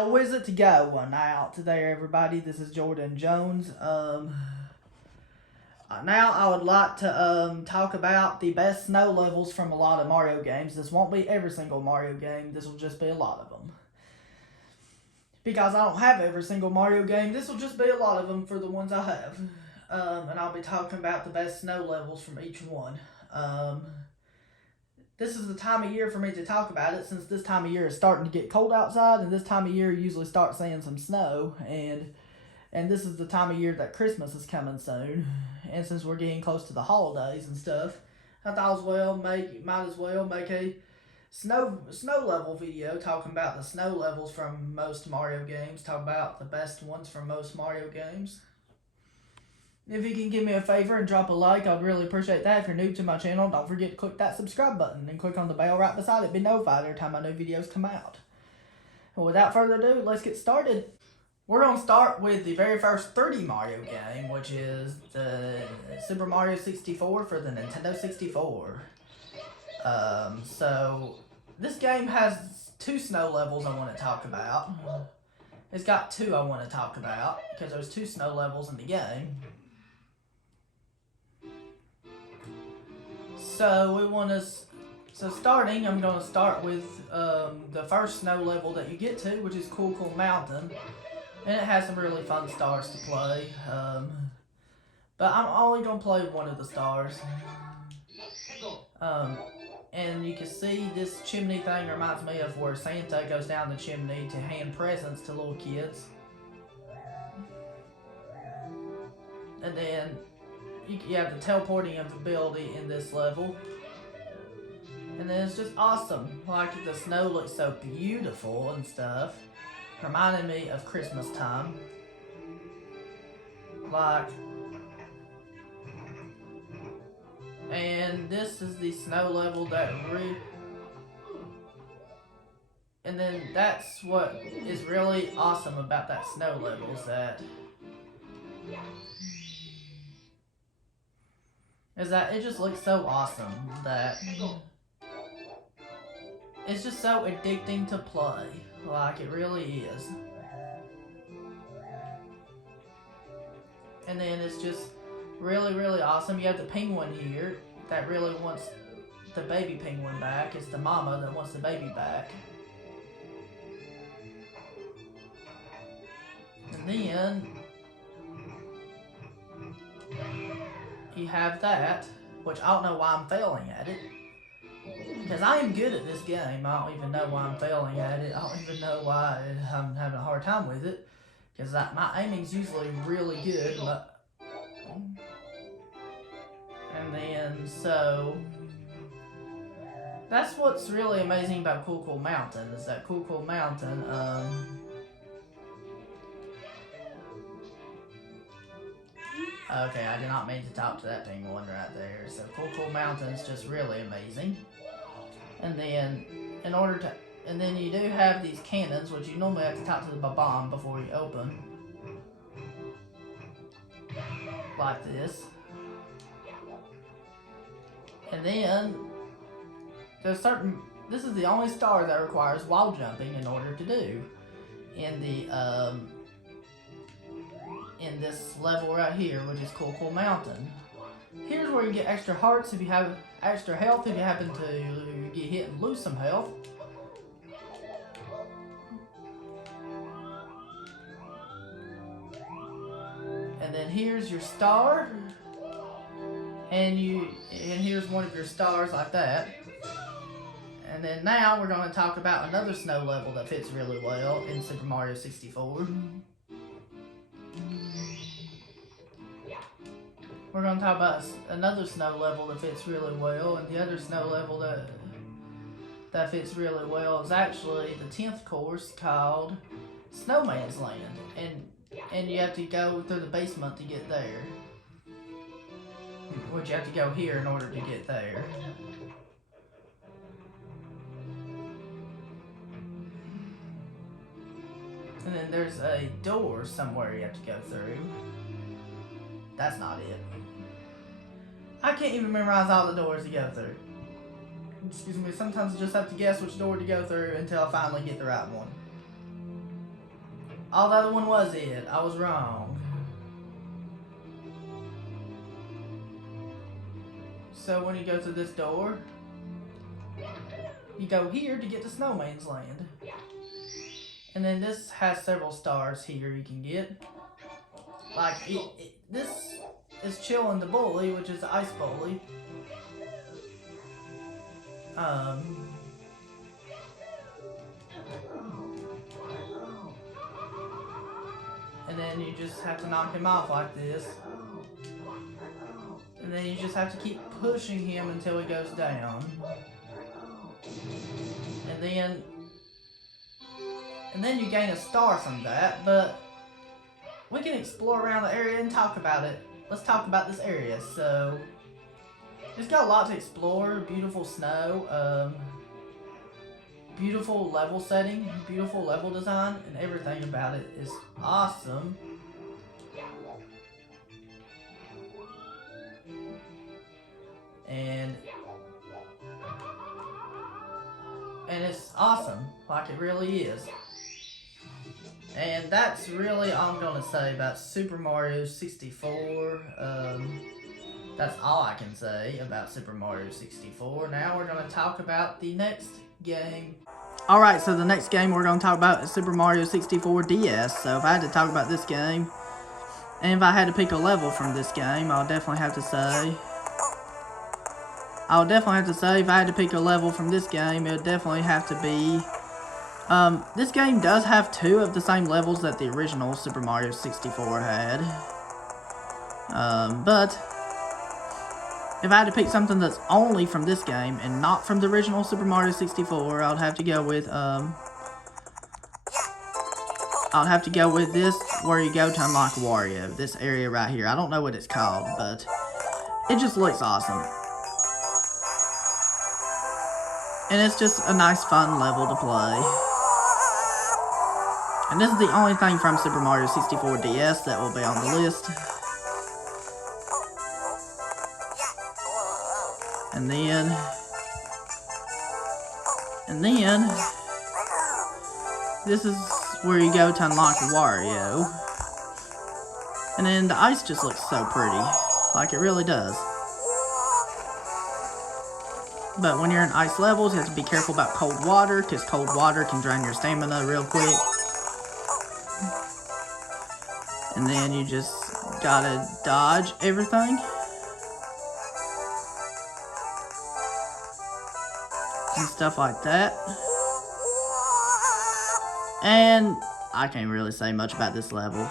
How is it to go now today, everybody? This is Jordan Jones. Now I would like to talk about the best snow levels from a lot of Mario games. This won't be every single Mario game. This will just be a lot of them. Because I don't have every single Mario game, this will just be a lot of them for the ones I have. And I'll be talking about the best snow levels from each one. This is the time of year for me to talk about it, since this time of year is starting to get cold outside, and this time of year usually starts seeing some snow, and this is the time of year that Christmas is coming soon, and since we're getting close to the holidays and stuff, I thought might as well make a snow level video talking about the snow levels from most Mario games, talk about the best ones from most Mario games. If you can give me a favor and drop a like, I'd really appreciate that. If you're new to my channel, don't forget to click that subscribe button and click on the bell right beside it. Be notified every time my new videos come out. And without further ado, let's get started. We're going to start with the very first 3D Mario game, which is the Super Mario 64 for the Nintendo 64. So this game has two snow levels I want to talk about. It's got two I want to talk about because there's two snow levels in the game. So starting, I'm going to start with the first snow level that you get to, which is Cool Cool Mountain. And it has some really fun stars to play. But I'm only going to play one of the stars. And you can see this chimney thing reminds me of where Santa goes down the chimney to hand presents to little kids. And then you have the teleporting ability in this level. And then it's just awesome. Like, the snow looks so beautiful and stuff. Reminded me of Christmas time. And this is the snow level that and then that's what is really awesome about that snow level, is that it just looks so awesome that it's just so addicting to play. Like, it really is. And then it's just really, really awesome. You have the penguin here that really wants the baby penguin back. It's the mama that wants the baby back. And then you have that, which I don't know why I'm failing at it. Because I am good at this game. I don't even know why I'm failing at it. I don't even know why I'm having a hard time with it. Because my aiming's usually really good. And then, so that's what's really amazing about Cool Cool Mountain, is that Cool Cool Mountain, okay, I did not mean to talk to that penguin right there. So Cool Cool Mountain's just really amazing. And then, and then you do have these cannons, which you normally have to talk to the bomb before you open. Like this. And then, there's this is the only star that requires wall jumping in order to do. In this level right here, which is Cool Cool Mountain. Here's where you get extra hearts if you have extra health, if you happen to get hit and lose some health. And then here's your star. And here's one of your stars like that. And then now we're going to talk about another snow level that fits really well in Super Mario 64. We're going to talk about another snow level that fits really well, and the other snow level that fits really well is actually the 10th course, called Snowman's Land, and you have to go through the basement to get there. Which you have to go here in order to get there. And then there's a door somewhere you have to go through. That's not it. I can't even memorize all the doors to go through. Excuse me, sometimes I just have to guess which door to go through until I finally get the right one. Oh, the other one was it. I was wrong. So when you go to this door, you go here to get to Snowman's Land. And then this has several stars here you can get. Like, this is Chillin' the Bully, which is the Ice Bully. And then you just have to knock him off like this. And then you just have to keep pushing him until he goes down. And then you gain a star from that, but we can explore around the area and talk about it. Let's talk about this area. So, it's got a lot to explore. Beautiful snow, beautiful level setting, beautiful level design, and everything about it is awesome. And it's awesome, like it really is. And that's really all I'm gonna say about Super Mario 64. That's all I can say about Super Mario 64. Now we're gonna talk about the next game. Alright, so the next game we're gonna talk about is Super Mario 64 DS. So if I had to talk about this game, and if I had to pick a level from this game, I'll definitely have to say, if I had to pick a level from this game, it would definitely have to be, this game does have 2 of the same levels that the original Super Mario 64 had. But if I had to pick something that's only from this game and not from the original Super Mario 64, I'd have to go with, this, where you go to unlock Wario, this area right here. I don't know what it's called, but it just looks awesome. And it's just a nice, fun level to play. And this is the only thing from Super Mario 64 DS that will be on the list. And then, this is where you go to unlock Wario. And then the ice just looks so pretty, like it really does. But when you're in ice levels, you have to be careful about cold water, because cold water can drain your stamina real quick. And then you just gotta dodge everything. And stuff like that. And I can't really say much about this level.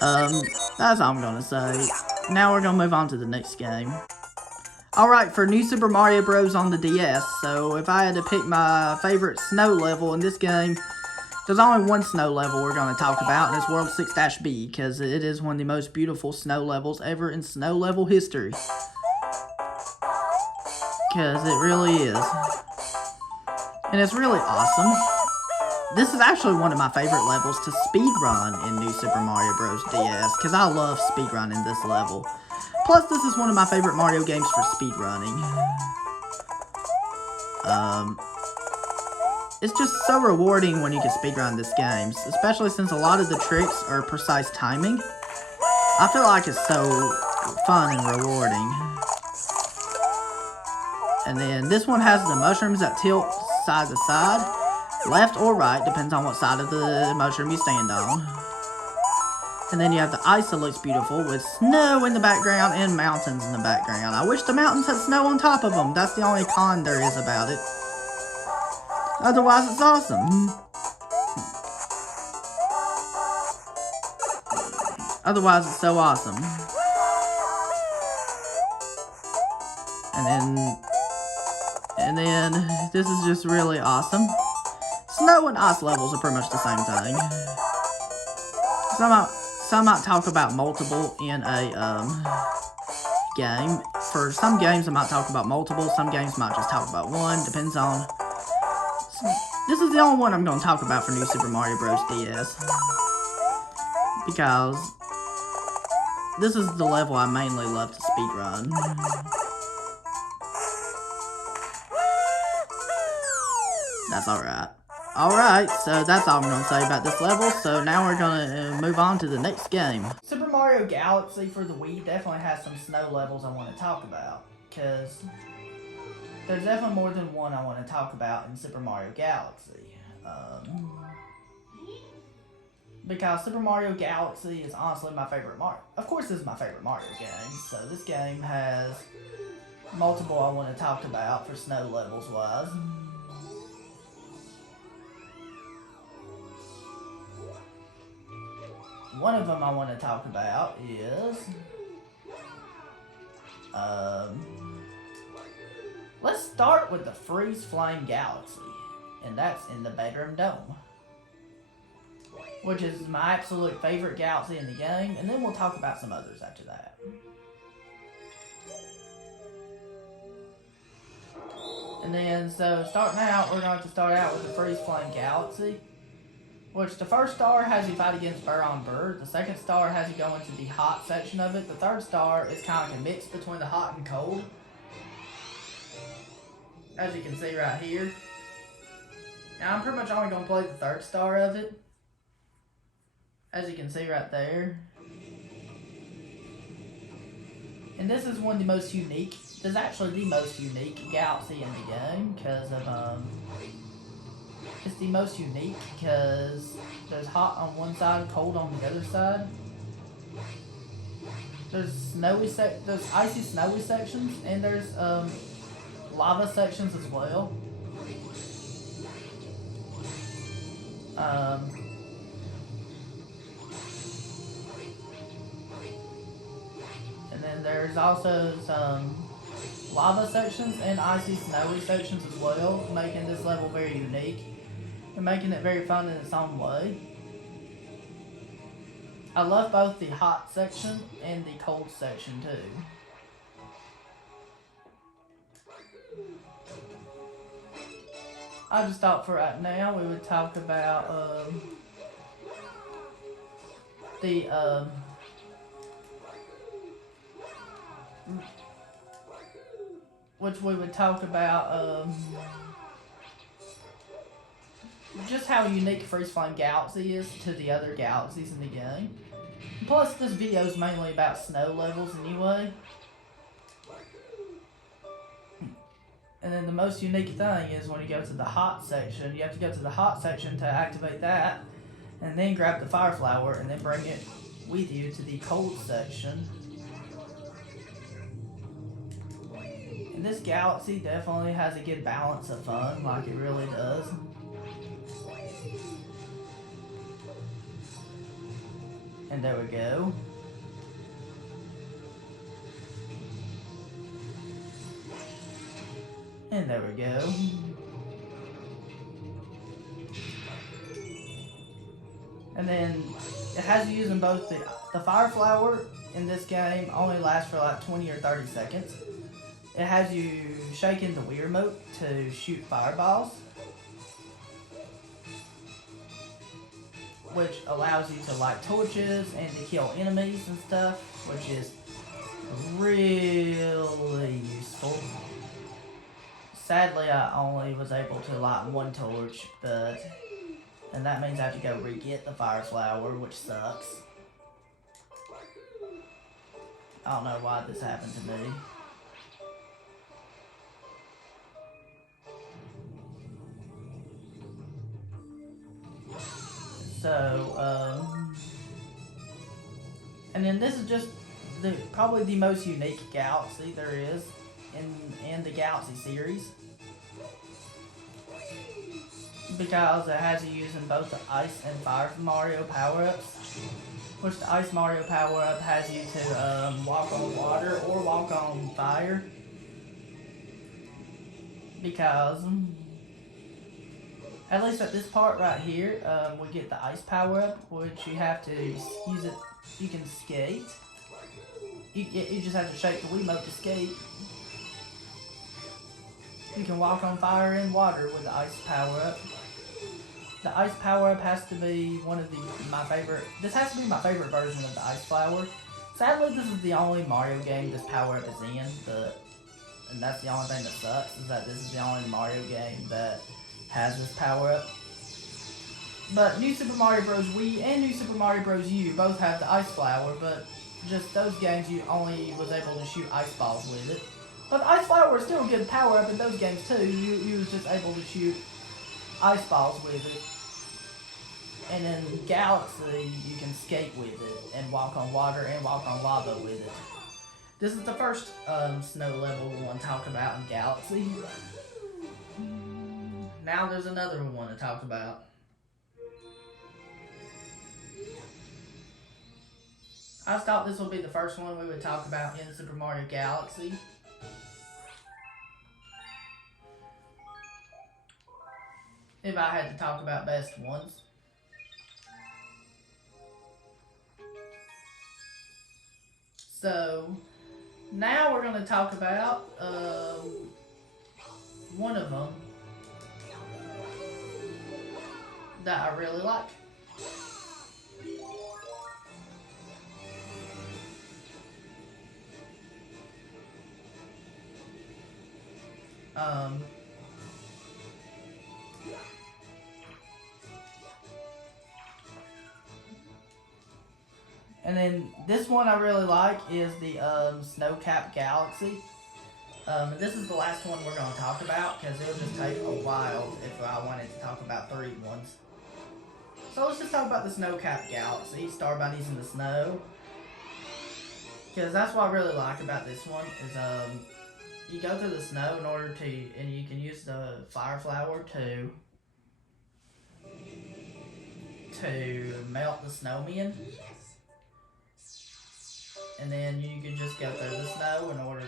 That's all I'm gonna say. Now we're gonna move on to the next game. Alright, for New Super Mario Bros. On the DS, so if I had to pick my favorite snow level in this game, there's only one snow level we're going to talk about, and it's World 6-B, because it is one of the most beautiful snow levels ever in snow level history. Because it really is. And it's really awesome. This is actually one of my favorite levels to speedrun in New Super Mario Bros. DS, because I love speedrunning this level. Plus, this is one of my favorite Mario games for speedrunning. It's just so rewarding when you can speedrun this game, especially since a lot of the tricks are precise timing. I feel like it's so fun and rewarding. And then this one has the mushrooms that tilt side to side, left or right, depends on what side of the mushroom you stand on. And then you have the ice that looks beautiful with snow in the background and mountains in the background. I wish the mountains had snow on top of them. That's the only con there is about it. Otherwise, it's awesome. Otherwise, it's so awesome. And then this is just really awesome. Snow and ice levels are pretty much the same thing. Some might talk about multiple in a game. For some games, I might talk about multiple. Some games might just talk about one. Depends on. This is the only one I'm going to talk about for New Super Mario Bros. DS. Because this is the level I mainly love to speedrun. That's alright. Alright, so that's all I'm going to say about this level, so now we're going to move on to the next game. Super Mario Galaxy for the Wii definitely has some snow levels I want to talk about, because there's definitely more than one I want to talk about in Super Mario Galaxy. Because Super Mario Galaxy is honestly my favorite Mario. Of course, this is my favorite Mario game, so this game has multiple I want to talk about for snow levels wise. One of them I want to talk about is let's start with the Freeze Flame Galaxy, and that's in the Bedroom Dome, which is my absolute favorite galaxy in the game, and then we'll talk about some others after that. And then, so starting out, we're going to start out with the Freeze Flame Galaxy, which the first star has you fight against Baron Bird, the second star has you go into the hot section of it, the third star is kind of like a mix between the hot and cold, as you can see right here. Now I'm pretty much only going to play the third star of it, as you can see right there. And this is one of the most unique, this is actually the most unique galaxy in the game, because of, it's the most unique because there's hot on one side, cold on the other side. There's there's icy snowy sections, and there's lava sections as well. And then there's also some lava sections and icy snowy sections as well, making this level very unique and making it very fun in its own way. I love both the hot section and the cold section too. I just thought for right now we would talk about which we would talk about just how unique Freeze Flame Galaxy is to the other galaxies in the game. Plus, this video is mainly about snow levels anyway. And then the most unique thing is when you go to the hot section, you have to go to the hot section to activate that, and then grab the Fire Flower, and then bring it with you to the cold section. And this galaxy definitely has a good balance of fun, like it really does. And there we go. And there we go. And then it has you using both the Fire Flower in this game only lasts for like 20 or 30 seconds. It has you shaking the Wii Remote to shoot fireballs, which allows you to light torches and to kill enemies and stuff, which is really useful. Sadly, I only was able to light one torch, and that means I have to go re-get the Fire Flower, which sucks. I don't know why this happened to me. So, and then this is just probably the most unique galaxy there is in the Galaxy series, because it has you using both the Ice and Fire Mario power-ups, which the Ice Mario power-up has you to walk on water or walk on fire, because at least at this part right here, we get the Ice power-up, which you have to use it, you can skate. You just have to shake the Wiimote to skate. You can walk on fire and water with the Ice power-up. The Ice power-up has to be one of my favorite, this has to be my favorite version of the Ice Flower. Sadly, this is the only Mario game this power-up is in, and that's the only thing that sucks, is that this is the only Mario game that has this power-up. But New Super Mario Bros. Wii and New Super Mario Bros. U both have the Ice Flower, but just those games you only was able to shoot ice balls with it. But the Ice Flower was still a good power up in those games too. You was just able to shoot ice balls with it. And in Galaxy, you can skate with it and walk on water and walk on lava with it. This is the first snow level we want to talk about in Galaxy. Now there's another one we want to talk about. I thought this would be the first one we would talk about in Super Mario Galaxy. If I had to talk about best ones. So, now we're going to talk about one of them that I really like. And then this one I really like is the Snowcap Galaxy. This is the last one we're going to talk about because it'll just take a while if I wanted to talk about 3 ones. So let's just talk about the Snowcap Galaxy, Star Bunnies in the Snow. Because that's what I really like about this one is you go through the snow in order to, and you can use the Fire Flower to melt the snowmen. And then you can just go through the snow in order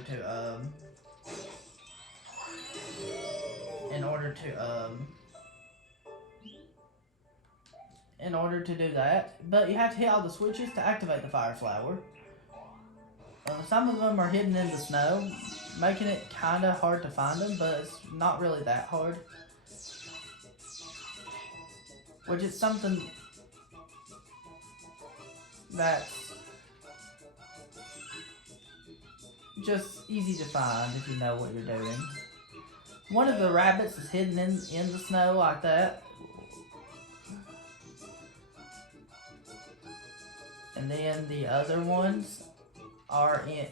to do that. But you have to hit all the switches to activate the Fire Flower. Some of them are hidden in the snow, making it kind of hard to find them, but it's not really that hard. Which is something that's just easy to find if you know what you're doing. One of the rabbits is hidden in the snow like that. And then the other ones are in,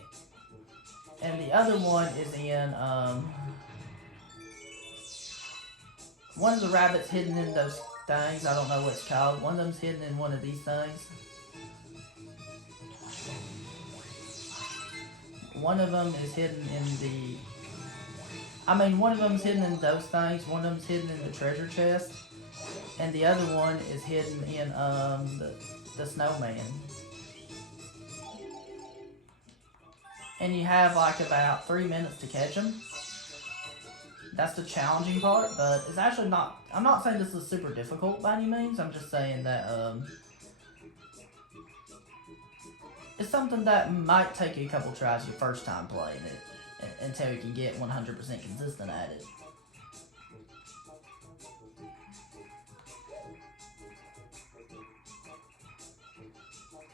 and the other one is in, one of the rabbits hidden in those things, I don't know what it's called. One of them's hidden in one of these things. One of them is hidden in one of them's hidden in those things, one of them's hidden in the treasure chest, and the other one is hidden in, the snowman. And you have like about 3 minutes to catch them. That's the challenging part, but it's actually not, I'm not saying this is super difficult by any means, I'm just saying that, it's something that might take you a couple tries your first time playing it, until you can get 100% consistent at it.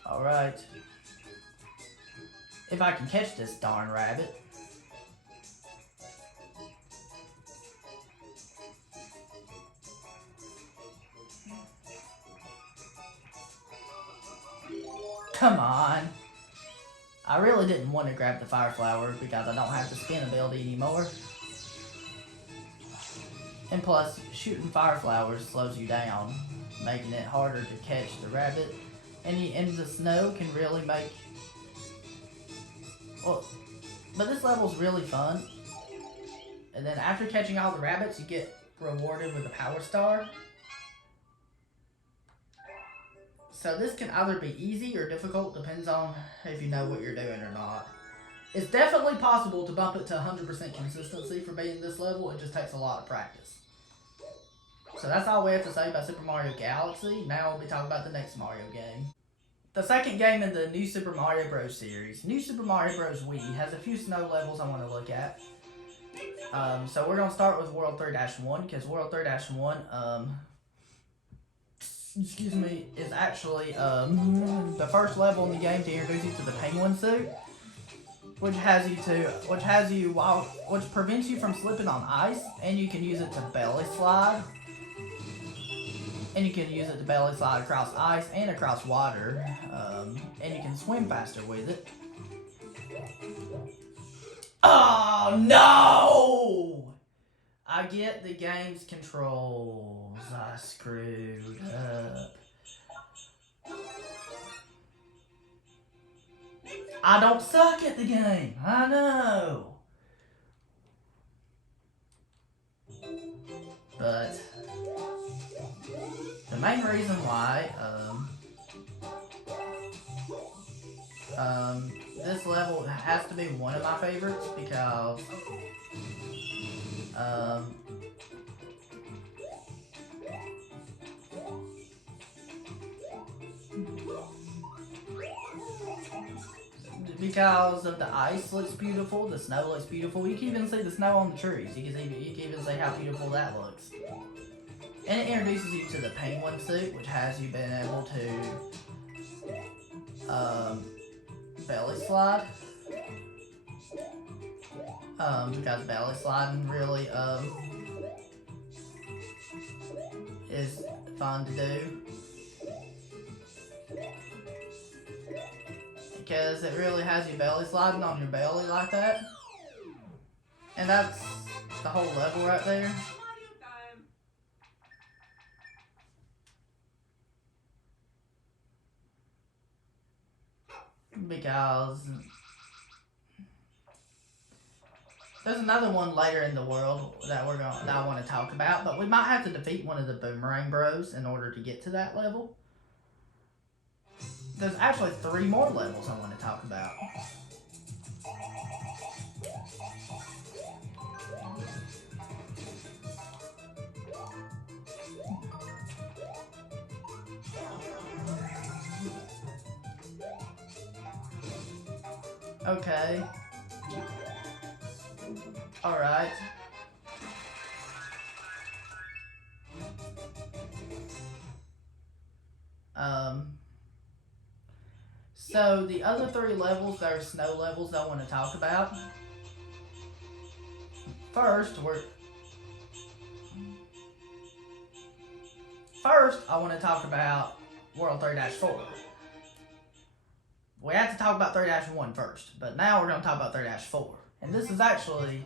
Alright. If I can catch this darn rabbit. Come on. I really didn't want to grab the Fire Flower because I don't have the spin ability anymore. And plus, shooting Fire Flowers slows you down, making it harder to catch the rabbit. And the snow can really make... Well, but this level's really fun. And then after catching all the rabbits, you get rewarded with a Power Star. So this can either be easy or difficult, depends on if you know what you're doing or not. It's definitely possible to bump it to 100% consistency for beating this level, it just takes a lot of practice. So that's all we have to say about Super Mario Galaxy. Now we'll be talking about the next Mario game. The second game in the New Super Mario Bros. Series, New Super Mario Bros. Wii, has a few snow levels I want to look at. So we're going to start with World 3-1, because World 3-1, excuse me, is actually the first level in the game to introduce you to the penguin suit, which prevents you from slipping on ice, and you can use it to belly slide. And you can use it to belly slide across ice and across water. And you can swim faster with it. Oh no! I get the game's controls. I screwed up. I don't suck at the game. I know. But the main reason why this level has to be one of my favorites because because of the ice looks beautiful, the snow looks beautiful. You can even see the snow on the trees. You can even see how beautiful that looks. And it introduces you to the penguin suit, which has you been able to belly slide. Because belly sliding really is fun to do. Because it really has you belly sliding on your belly like that. And that's the whole level right there. Because there's another one later in the world that I want to talk about, but we might have to defeat one of the Boomerang Bros in order to get to that level. There's actually 3 more levels I want to talk about. Okay. Alright. So the other 3 levels that are snow levels I want to talk about. First, I want to talk about World 3-4. We have to talk about 3-1 first, but now we're going to talk about 3-4. And this is actually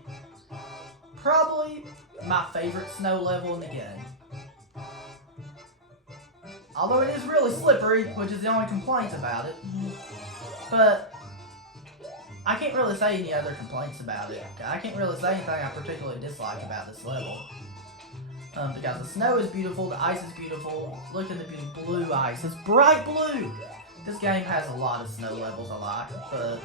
probably my favorite snow level in the game. Although it is really slippery, which is the only complaint about it. But I can't really say any other complaints about it. I can't really say anything I particularly dislike about this level. Because the snow is beautiful, the ice is beautiful. Look at the beautiful blue ice. It's bright blue! This game has a lot of snow levels I like, but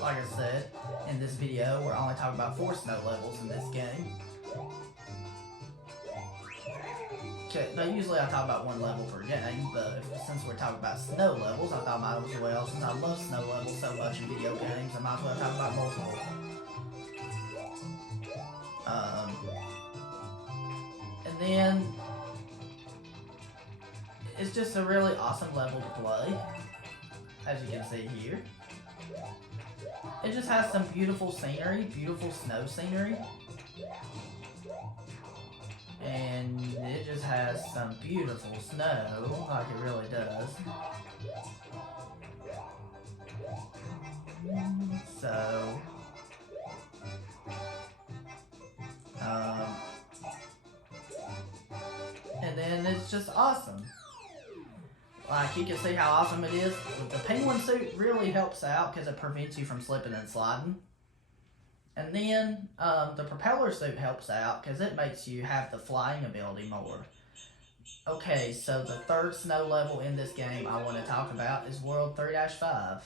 like I said, in this video, we're only talking about 4 snow levels in this game. Okay, now usually I talk about 1 level per game, but since we're talking about snow levels, I thought might as well, since I love snow levels so much in video games, I might as well talk about multiple. And then, it's just a really awesome level to play, as you can see here. It just has some beautiful scenery, beautiful snow scenery. And it just has some beautiful snow, like it really does. So, and then it's just awesome. Like, you can see how awesome it is. The penguin suit really helps out because it prevents you from slipping and sliding. And then, the propeller suit helps out because it makes you have the flying ability more. Okay, so the 3rd snow level in this game I want to talk about is World 3-5.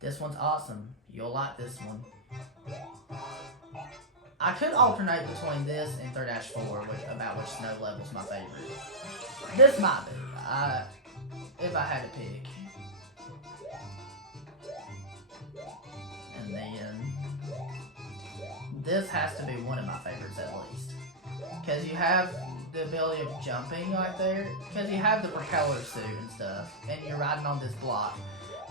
This one's awesome. You'll like this one. I could alternate between this and 3-4 about which snow level's my favorite. This might be, if I had to pick. And then, this has to be one of my favorites at least. Because you have the ability of jumping right there. Because you have the propeller suit and stuff. And you're riding on this block.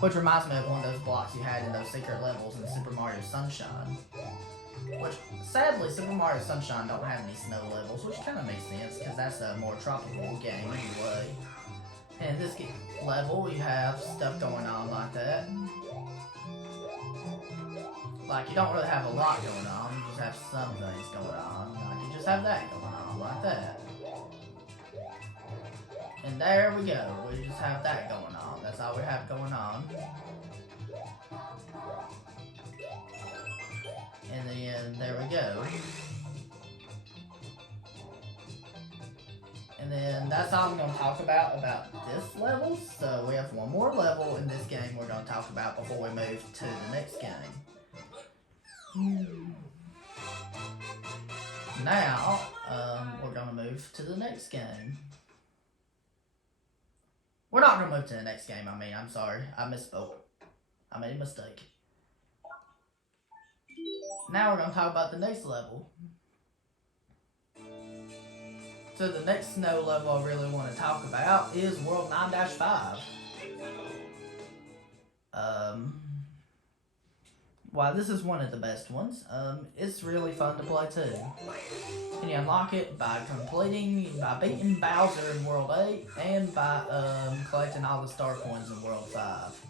Which reminds me of one of those blocks you had in those secret levels in Super Mario Sunshine. Which, sadly, Super Mario Sunshine don't have any snow levels, which kind of makes sense, because that's a more tropical game anyway. And this level, you have stuff going on like that. Like, you don't really have a lot going on, you just have some things going on. Like, you just have that going on, like that. And there we go, we just have that going on. That's all we have going on. And then, there we go. And then, that's all I'm going to talk about this level. So, we have one more level in this game we're going to talk about before we move to the next game. Now, we're going to move to the next game. We're not going to move to the next game, I'm sorry. I misspoke. I made a mistake. Now we're going to talk about the next level. So the next snow level I really want to talk about is World 9-5. Well, this is one of the best ones. It's really fun to play too. And you unlock it by beating Bowser in World 8 and by collecting all the star coins in World 5.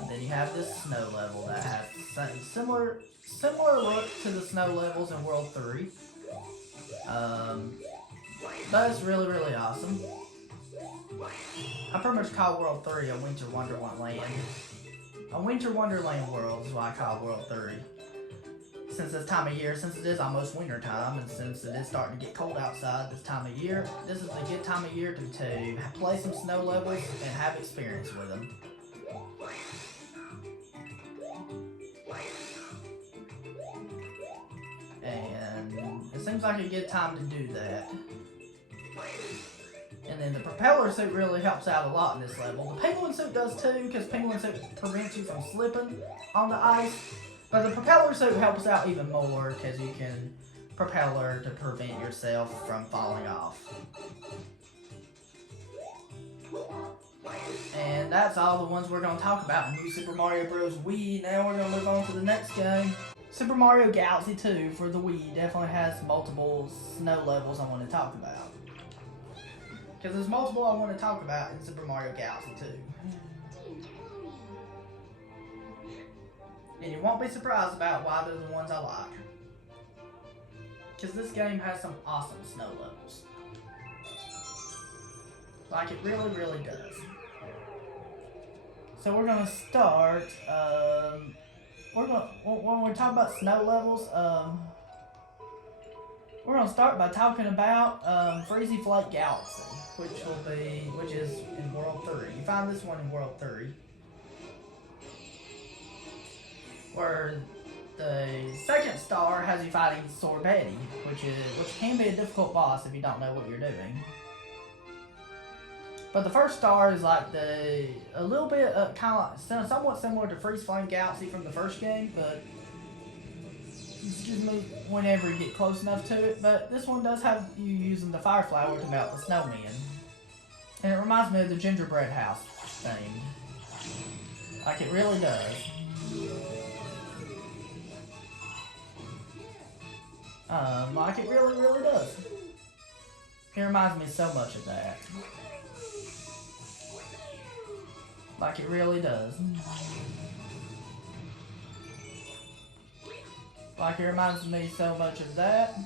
And then you have this snow level that has similar look to the snow levels in World 3. But it's really, really awesome. I pretty much call World 3 a Winter Wonderland. A Winter Wonderland world is what I call World 3. Since this time of year, since it is almost winter time, and since it is starting to get cold outside this time of year, this is a good time of year to play some snow levels and have experience with them. And it seems like a good time to do that. And then the propeller suit really helps out a lot in this level. The penguin suit does too, because penguin suit prevents you from slipping on the ice. But the propeller suit helps out even more, because you can propeller to prevent yourself from falling off. And that's all the ones we're going to talk about in New Super Mario Bros. Wii. Now we're going to move on to the next game. Super Mario Galaxy 2 for the Wii definitely has multiple snow levels I want to talk about. Because there's multiple I want to talk about in Super Mario Galaxy 2. And you won't be surprised about why they're the ones I like. Because this game has some awesome snow levels. Like it really, really does. So we're going to start, when we're talking about snow levels, we're going to start by talking about Freezy Flake Galaxy, which is in World 3. You find this one in World 3. Where the second star has you fighting Sorbetti, which can be a difficult boss if you don't know what you're doing. But the first star is like a little bit kind of like, somewhat similar to Freeze Flame Galaxy from the first game, but excuse me whenever you get close enough to it. But this one does have you using the fire flower to melt the snowman, and it reminds me of the gingerbread house thing. Like it really does. Like it really, really does. It reminds me so much of that. Like it really does. Like it reminds me so much of that.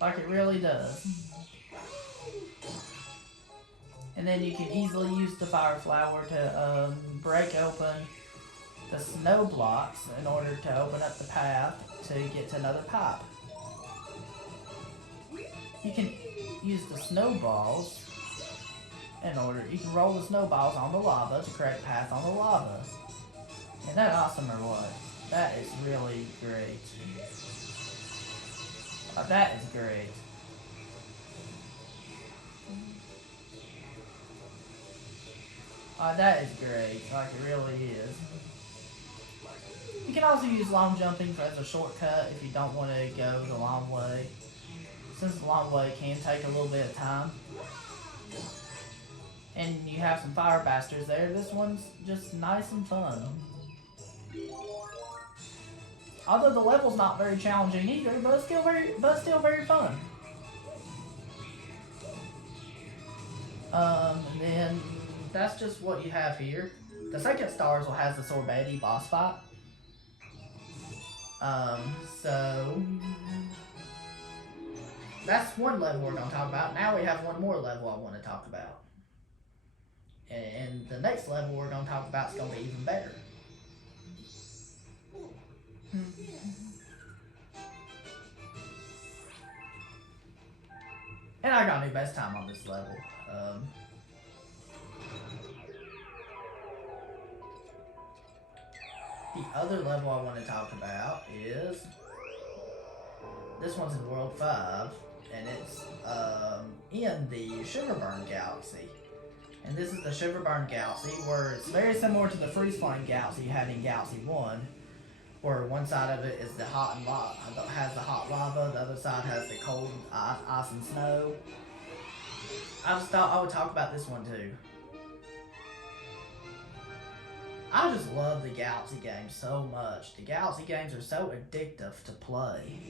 Like it really does. And then you can easily use the fire flower to break open the snow blocks in order to open up the path to get to another pipe. You can use the snowballs you can roll the snowballs on the lava to create a path on the lava. Isn't that awesome or what? That is really great. That is great. That is great, like it really is. You can also use long jumping as a shortcut if you don't want to go the long way. Since the long way can take a little bit of time. And you have some fire bastards there. This one's just nice and fun. Although the level's not very challenging either, but still very fun. And then that's just what you have here. The second stars will have the Sorbeti boss fight. So that's one level we're gonna talk about. Now we have one more level I want to talk about. And the next level we're going to talk about is going to be even better. And I got new best time on this level. The other level I want to talk about is... This one's in World 5, and it's in the Shiverburn Galaxy. And this is the Shiverburn Galaxy, where it's very similar to the Freeze Flame Galaxy you had in Galaxy 1, where one side of it is the hot and lava, has the hot lava, the other side has the cold ice and snow. I just thought I would talk about this one too. I just love the Galaxy games so much. The Galaxy games are so addictive to play.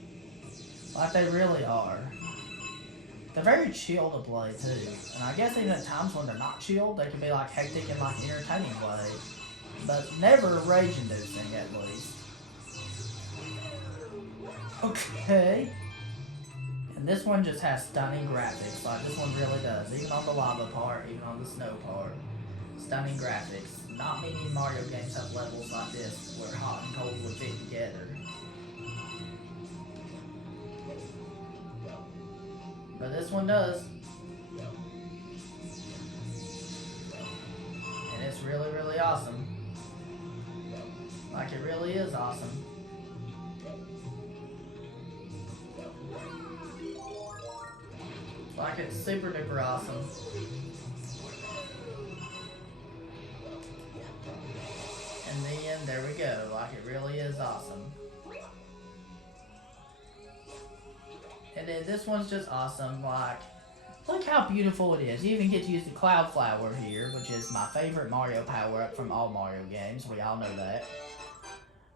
Like they really are. They're very chill to play too. And I guess even at times when they're not chilled, they can be like hectic and like entertaining way. But never rage inducing at least. Okay. And this one just has stunning graphics. Like this one really does. Even on the lava part, even on the snow part. Stunning graphics. Not many Mario games have levels like this where hot and cold would fit together. But this one does. And it's really, really awesome. Like it really is awesome. Like it's super duper awesome. And then there we go. Like it really is awesome. And then this one's just awesome, like, look how beautiful it is. You even get to use the Cloud Flower here, which is my favorite Mario power-up from all Mario games. We all know that.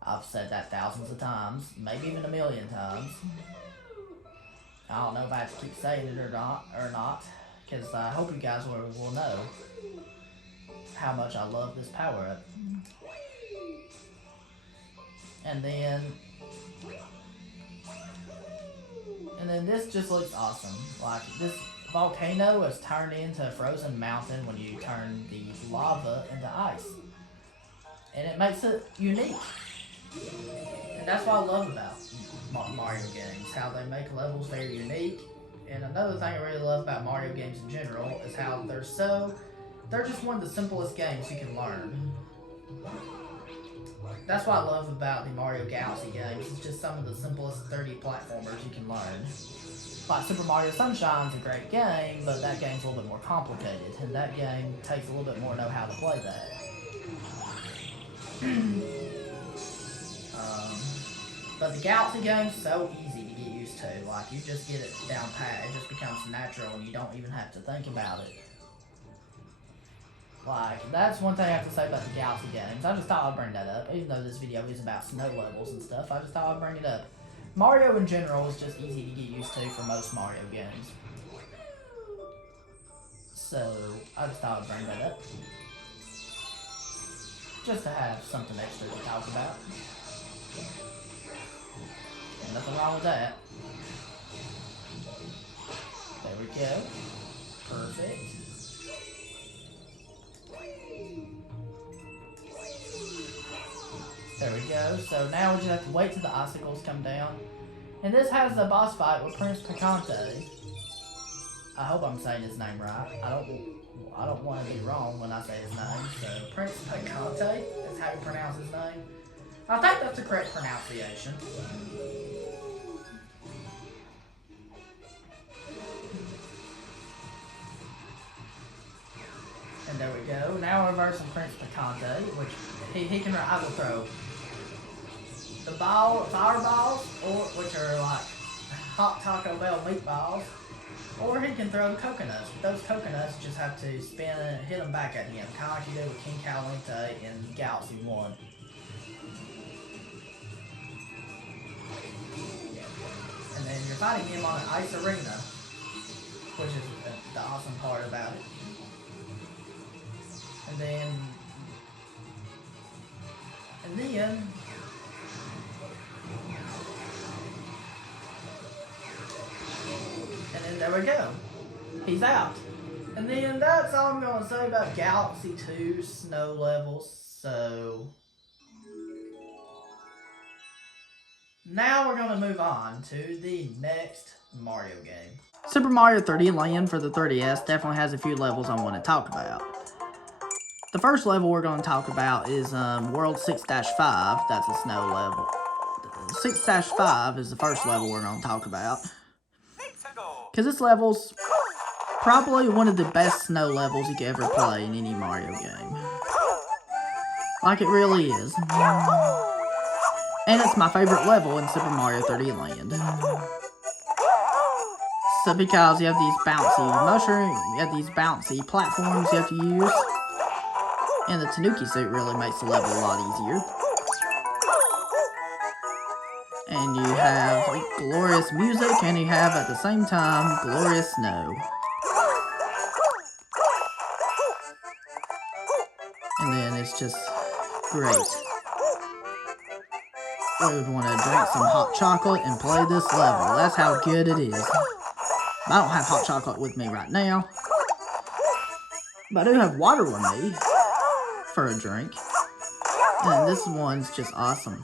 I've said that thousands of times, maybe even a million times. I don't know if I have to keep saying it or not, because I hope you guys will know how much I love this power-up. And then this just looks awesome. Like this volcano is turned into a frozen mountain when you turn the lava into ice. And it makes it unique. And that's what I love about Mario games, how they make levels very unique. And another thing I really love about Mario games in general is how they're just one of the simplest games you can learn. That's what I love about the Mario Galaxy games. It's just some of the simplest 3D platformers you can learn. Like Super Mario Sunshine's a great game, but that game's a little bit more complicated, and that game takes a little bit more know-how to play that. But the Galaxy game's so easy to get used to. Like, you just get it down pat, it just becomes natural, and you don't even have to think about it. Like, that's one thing I have to say about the Galaxy games. I just thought I'd bring that up. Even though this video is about snow levels and stuff, I just thought I'd bring it up. Mario in general is just easy to get used to for most Mario games. So, I just thought I'd bring that up. Just to have something extra to talk about. And nothing wrong with that. There we go. Perfect. There we go. So now we just have to wait till the icicles come down. And this has the boss fight with Prince Picante. I hope I'm saying his name right. I don't want to be wrong when I say his name. So Prince Picante is how you pronounce his name. I think that's the correct pronunciation. And there we go. Now we're versing Prince Picante, which he can either throw the fireballs, or which are like hot Taco Bell meatballs, Or he can throw coconuts. Those coconuts just have to spin and hit them back at him, kind of like you did with King Caolenta in Galaxy 1. And then you're fighting him on an ice arena, which is the awesome part about it. And then there we go. He's out. And then that's all I'm going to say about Galaxy 2 snow levels. So now we're going to move on to the next Mario game. Super Mario 3D Land for the 3DS definitely has a few levels I want to talk about. The first level we're going to talk about is World 6-5. That's a snow level. 6-5 is the first level we're going to talk about. Because this level's probably one of the best snow levels you could ever play in any Mario game. Like it really is. And it's my favorite level in Super Mario 3D Land. So because you have these bouncy platforms you have to use. And the Tanuki suit really makes the level a lot easier. And you have like, glorious music, and you have at the same time glorious snow. And then it's just great. I would want to drink some hot chocolate and play this level. That's how good it is. I don't have hot chocolate with me right now, but I do have water with me for a drink. And this one's just awesome.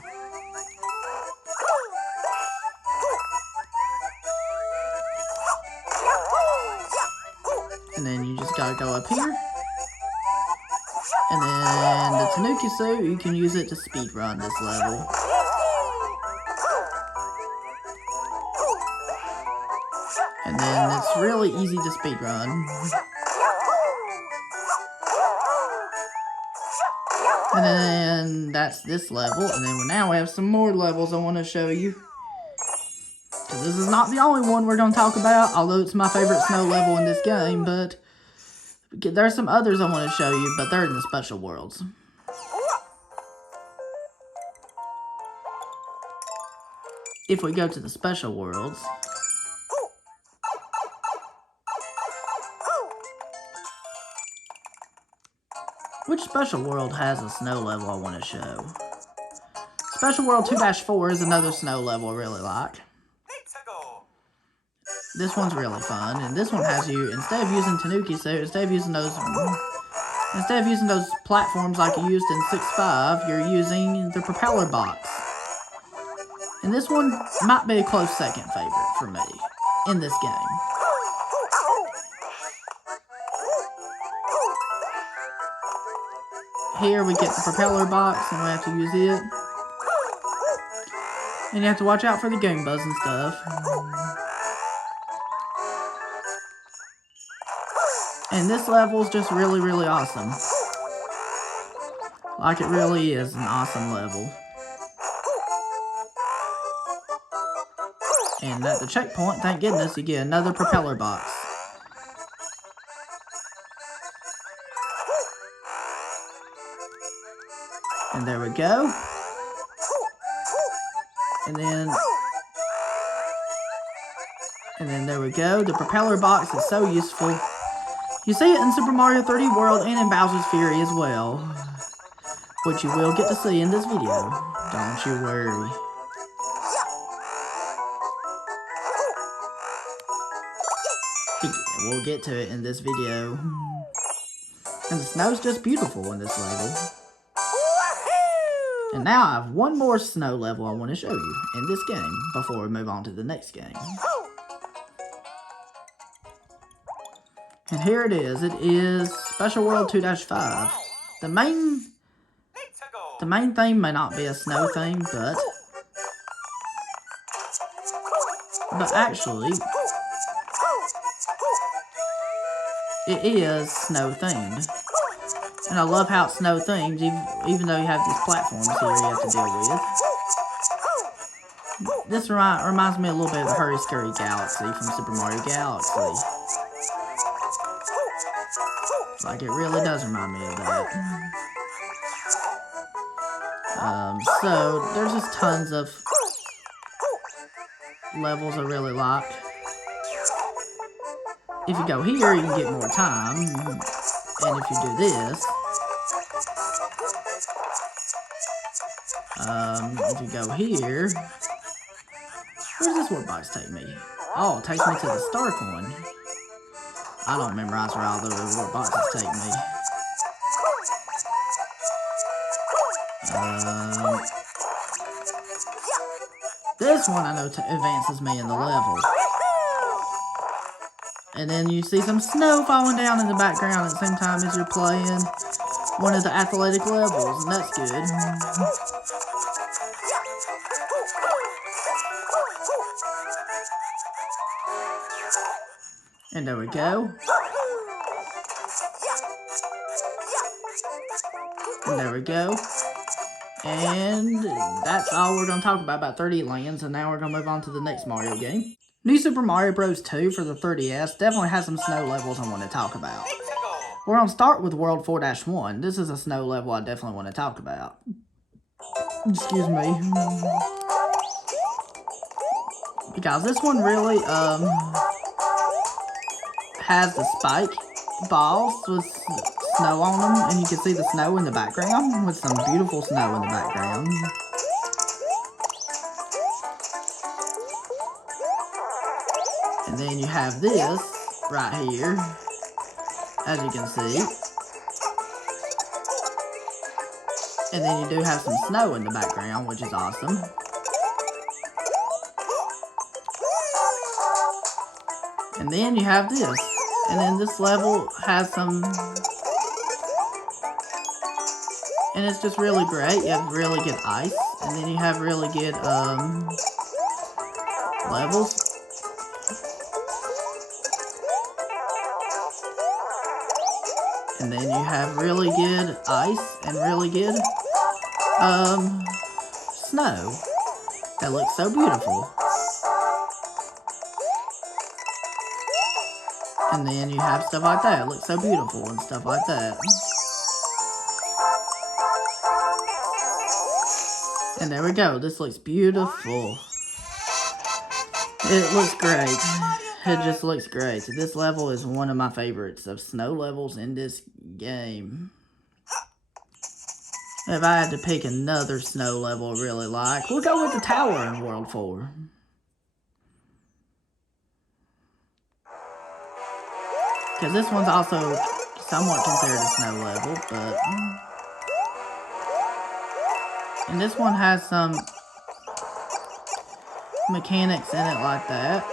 And then you just gotta go up here. And then the Tanuki suit, you can use it to speedrun this level. And then it's really easy to speedrun. And then that's this level. And then now we have some more levels I want to show you. Because this is not the only one we're going to talk about, although it's my favorite snow level in this game, but there's some others I want to show you, but they're in the special worlds. If we go to the special worlds, which special world has a snow level I want to show? Special World 2-4 is another snow level I really like. This one's really fun, and this one has you, instead of using Tanuki suit, instead of using those platforms like you used in 6-5, you're using the propeller box. And this one might be a close second favorite for me in this game. Here we get the propeller box, and we have to use it. And you have to watch out for the Goombas and stuff. And this level's just really, really awesome. Like it really is an awesome level. And at the checkpoint, thank goodness, you get another propeller box. And there we go. And then there we go. The propeller box is so useful. You see it in Super Mario 3D World and in Bowser's Fury as well. Which you will get to see in this video. Don't you worry. We'll get to it in this video. And the snow's just beautiful in this level. And now I have one more snow level I want to show you in this game before we move on to the next game. And here it is. It is Special World 2-5. The main theme may not be a snow theme, but actually it is snow themed. And I love how it's snow themed, even though you have these platforms here you have to deal with. this reminds me a little bit of the Hurry Scurry Galaxy from Super Mario Galaxy. Like, it really does remind me of that. So, there's just tons of levels I really like. If you go here, you can get more time. And if you do this, if you go here, where does this warp box take me? Oh, it takes me to the star coin. I don't memorize where all the warp boxes take me. This one I know advances me in the level. And then you see some snow falling down in the background at the same time as you're playing one of the athletic levels, and that's good. And there we go. And there we go. And that's all we're going to talk about 3D Lands, and now we're going to move on to the next Mario game. New Super Mario Bros. 2 for the 3DS definitely has some snow levels I want to talk about. We're going to start with World 4-1. This is a snow level I definitely want to talk about. Excuse me. Because this one really has the spike balls with snow on them, and you can see the snow in the background with some beautiful snow in the background. And then you have this right here, as you can see. And then you do have some snow in the background, which is awesome. And then you have this. And then this level has some... And it's just really great. You have really good ice. And then you have really good levels. And then you have really good ice and really good snow. That looks so beautiful. And then you have stuff like that. It looks so beautiful and stuff like that. And there we go. This looks beautiful. It looks great. It just looks great. This level is one of my favorites of snow levels in this game. If I had to pick another snow level I really like, we'll go with the tower in World 4. Because this one's also somewhat considered a snow level, but... And this one has some mechanics in it like that.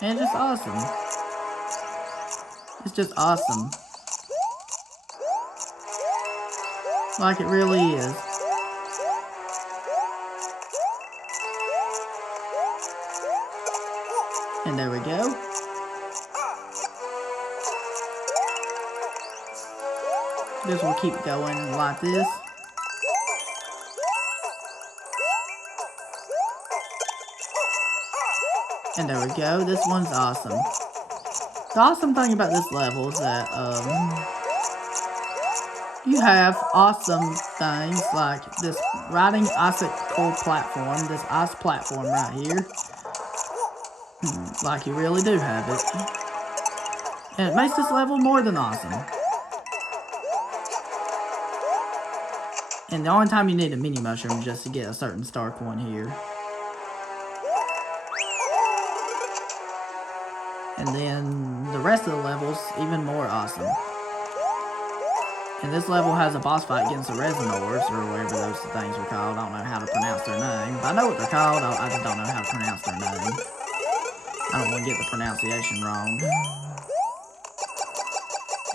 And it's just awesome. It's just awesome. Like it really is. And there we go. This will keep going like this. And there we go. This one's awesome. The awesome thing about this level is that you have awesome things like this riding icicle platform, this ice platform right here. Like you really do have it. And it makes this level more than awesome. And the only time you need a mini mushroom is just to get a certain star coin here. And then the rest of the level's even more awesome. And this level has a boss fight against the Resinors, or whatever those things are called. I don't know how to pronounce their name. But I know what they're called, I just don't know how to pronounce their name. I don't want to get the pronunciation wrong.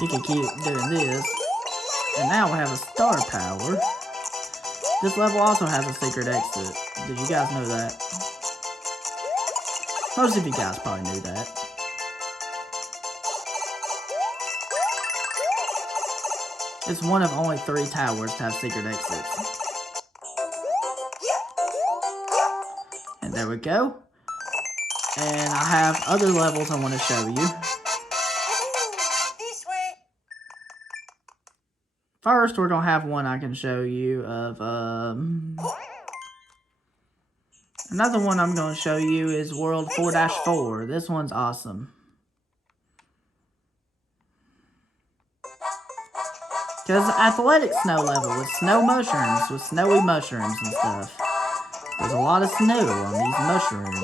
You can keep doing this. And now we have a star power. This level also has a secret exit. Did you guys know that? Most of you guys probably knew that. It's one of only 3 towers to have secret exits. And there we go. And I have other levels I want to show you. This way. First, we're going to have one I can show you of, another one I'm going to show you is World 4-4. This one's awesome. Because athletic snow level with snow mushrooms, with snowy mushrooms and stuff. There's a lot of snow on these mushrooms.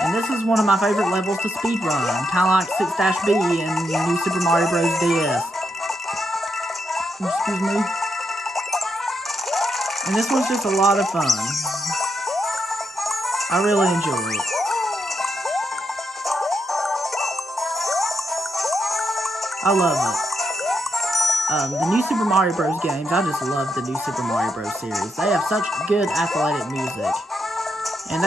And this is one of my favorite levels to speedrun, kind of like 6-B in New Super Mario Bros. DS. Excuse me. And this one's just a lot of fun. I really enjoy it. I love it. The New Super Mario Bros. Games, I just love the New Super Mario Bros. Series. They have such good athletic music. And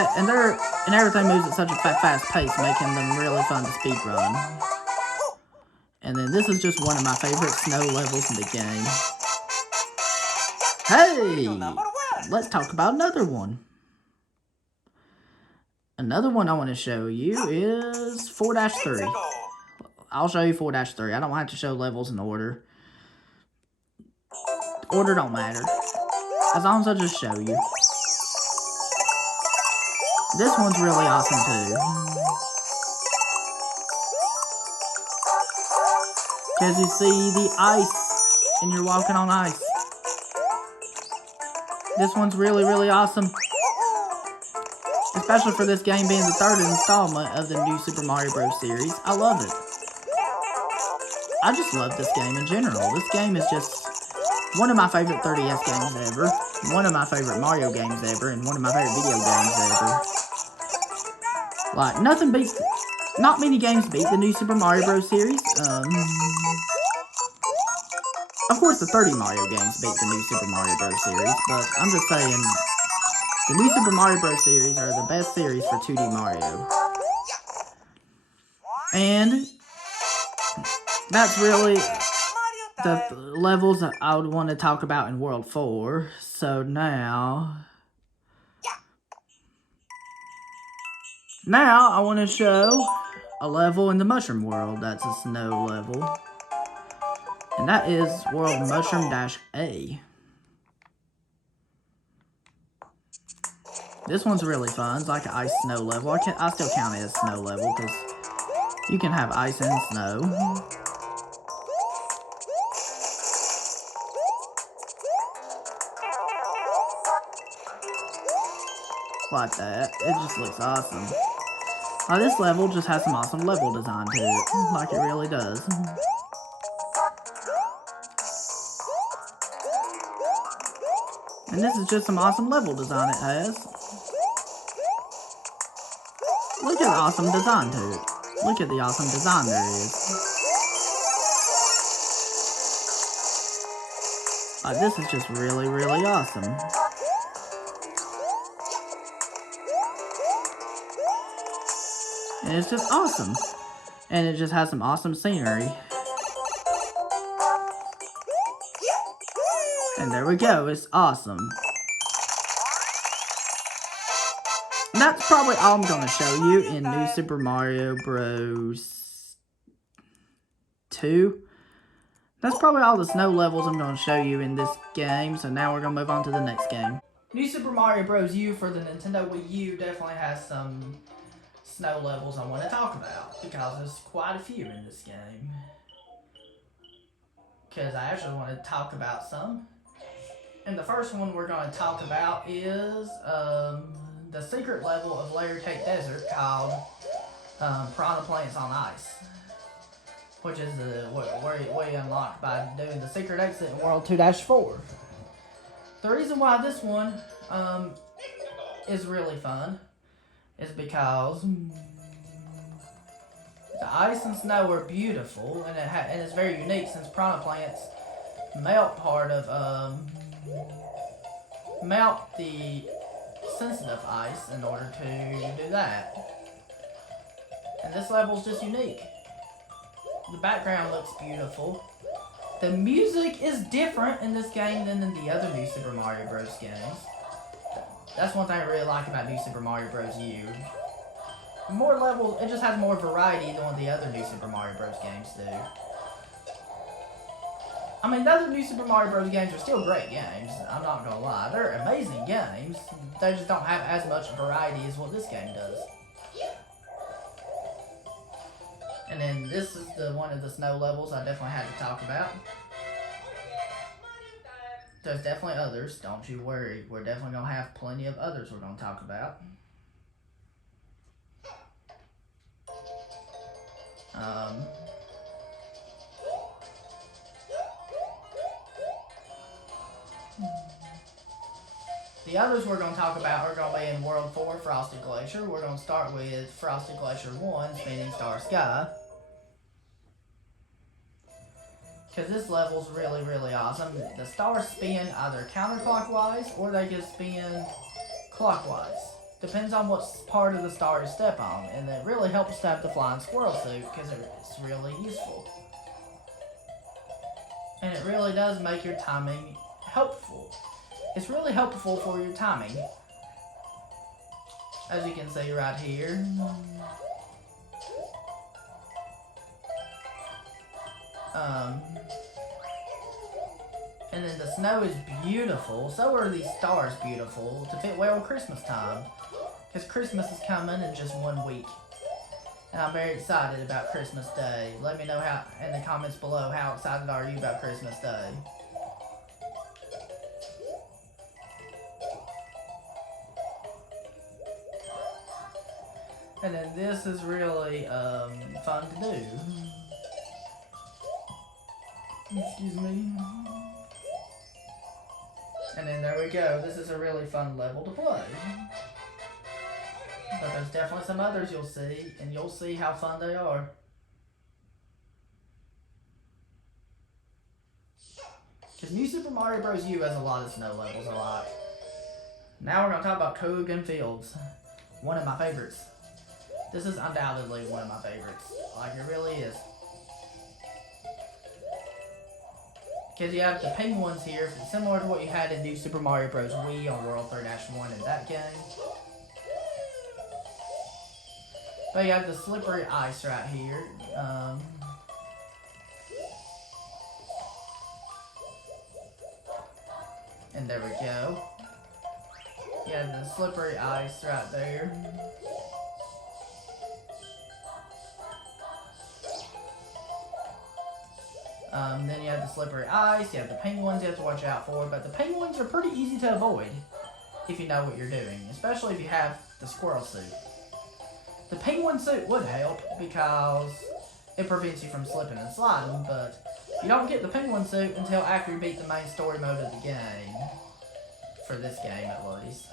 everything moves at such a fast pace, making them really fun to speedrun. And then this is just one of my favorite snow levels in the game. Hey! Let's talk about another one. Another one I want to show you is 4-3. I'll show you 4-3. I don't have to show levels in order. Order don't matter. As long as I just show you. This one's really awesome too. Because you see the ice, and you're walking on ice. This one's really, really awesome. Especially for this game being the third installment of the New Super Mario Bros. Series. I love it. I just love this game in general. This game is just one of my favorite 3DS games ever. One of my favorite Mario games ever. And one of my favorite video games ever. Like, not many games beat the New Super Mario Bros. Series. Of course, the 30 Mario games beat the New Super Mario Bros. Series, but I'm just saying, the New Super Mario Bros. Series are the best series for 2D Mario. And that's really the levels that I would want to talk about in World 4. So now I want to show a level in the Mushroom World that's a snow level. And that is World Mushroom-A. This one's really fun. It's like an ice snow level. I still count it as snow level because you can have ice and snow. Like that. It just looks awesome. This level just has some awesome level design to it. Like it really does. And this is just some awesome level design it has. Look at the awesome design to it. Look at the awesome design there is. This is just really, really awesome. And it's just awesome. And it just has some awesome scenery. And there we go, it's awesome. And that's probably all I'm going to show you in New Super Mario Bros. 2. That's probably all the snow levels I'm going to show you in this game, so now we're going to move on to the next game. New Super Mario Bros. U for the Nintendo Wii U definitely has some snow levels I want to talk about, because there's quite a few in this game. Because I actually want to talk about some. And the first one we're going to talk about is the secret level of Layer Cake Desert called Piranha Plants on Ice, which is where we unlock by doing the secret exit in World 2-4. The reason why this one is really fun is because the ice and snow are beautiful, and it's very unique since Piranha Plants melt melt the sensitive ice in order to do that. And this level's just unique. The background looks beautiful. The music is different in this game than in the other New Super Mario Bros. Games. That's one thing I really like about New Super Mario Bros. U. More levels, it just has more variety than what the other New Super Mario Bros. Games do. I mean, the other New Super Mario Bros. Games are still great games, I'm not gonna lie. They're amazing games. They just don't have as much variety as what this game does. And then this is one of the snow levels I definitely had to talk about. There's definitely others, don't you worry. We're definitely going to have plenty of others we're going to talk about. The others we're going to talk about are going to be in World 4, Frosted Glacier. We're going to start with Frosted Glacier 1, Spinning Star Sky. Because this level's really, really awesome. The stars spin either counterclockwise or they can spin clockwise. Depends on what part of the star you step on. And it really helps to have the flying squirrel suit because it's really useful. And it really does make your timing helpful. It's really helpful for your timing. As you can see right here. And then the snow is beautiful. So are these stars beautiful to fit well Christmas time. Because Christmas is coming in just 1 week. And I'm very excited about Christmas Day. Let me know how in the comments below how excited are you about Christmas Day. And then this is really fun to do. Excuse me. And then there we go. This is a really fun level to play. But there's definitely some others you'll see, and you'll see how fun they are. Because New Super Mario Bros. U has a lot of snow levels I like. Now we're going to talk about Kogan Fields. One of my favorites. This is undoubtedly one of my favorites. Like, it really is. Because you have the penguins here, similar to what you had in New Super Mario Bros. Wii on World 3-1 in that game. But you have the slippery ice right here. And there we go. You have the slippery ice right there. Then you have the slippery ice, you have the penguins you have to watch out for, but the penguins are pretty easy to avoid if you know what you're doing, especially if you have the squirrel suit. The penguin suit would help because it prevents you from slipping and sliding, but you don't get the penguin suit until after you beat the main story mode of the game. For this game, at least.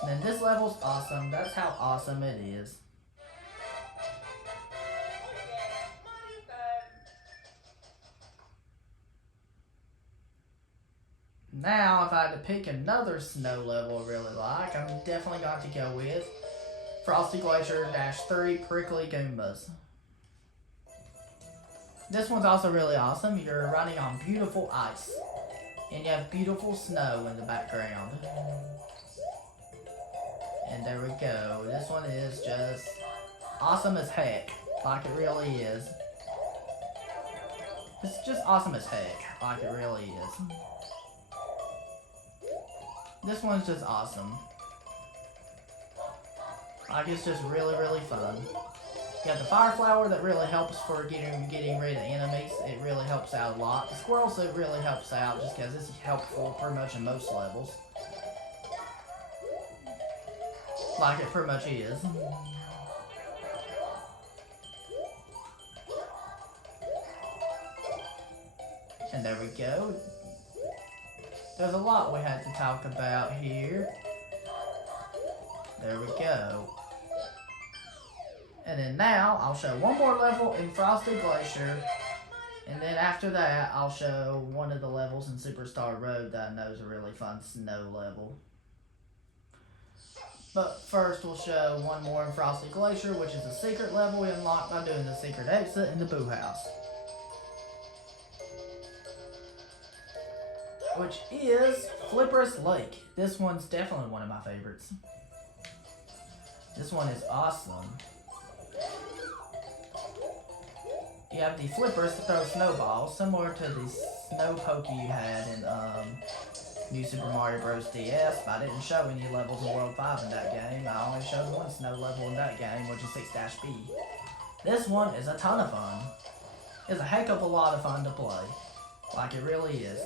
And then this level's awesome. That's how awesome it is. Now, if I had to pick another snow level I really like, I'm definitely going to go with Frosty Glacier -3 Prickly Goombas. This one's also really awesome. You're running on beautiful ice. And you have beautiful snow in the background. And there we go. This one is just awesome as heck. Like it really is. It's just awesome as heck. Like it really is. This one's just awesome. Like it's just really, really fun. You have the fire flower that really helps for getting rid of enemies. It really helps out a lot. The squirrel suit really helps out just because it's helpful pretty much in most levels. Like it pretty much is. And there we go. There's a lot we had to talk about here. There we go. And then now, I'll show one more level in Frosted Glacier. And then after that, I'll show one of the levels in Superstar Road that I know is a really fun snow level. But first we'll show one more in Frosty Glacier, which is a secret level we unlock by doing the secret exit in the Boo House. Which is Flipperous Lake. This one's definitely one of my favorites. This one is awesome. You have the flippers to throw snowballs, similar to the snow pokey you had in New Super Mario Bros. DS, but I didn't show any levels of World 5 in that game. I only showed one snow level in that game, which is 6-B. This one is a ton of fun. It's a heck of a lot of fun to play. Like, it really is.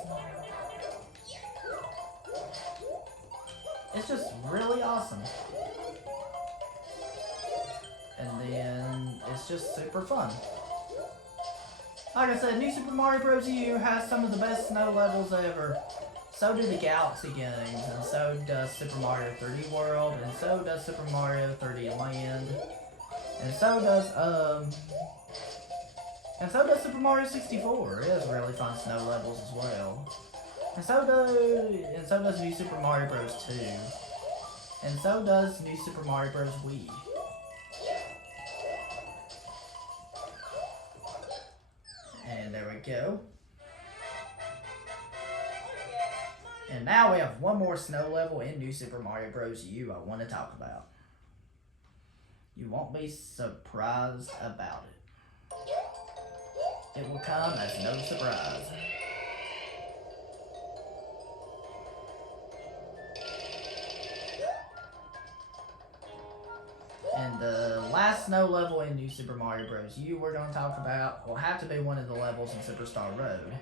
It's just really awesome. And then, it's just super fun. Like I said, New Super Mario Bros. U has some of the best snow levels ever. So do the Galaxy games, and so does Super Mario 3D World, and so does Super Mario 3D Land, and so does Super Mario 64. It has really fun snow levels as well. And so does New Super Mario Bros. 2. And so does New Super Mario Bros. Wii. And there we go. And now we have one more snow level in New Super Mario Bros. U I want to talk about. You won't be surprised about it. It will come as no surprise. And the last snow level in New Super Mario Bros. U we're going to talk about will have to be one of the levels in Superstar Road.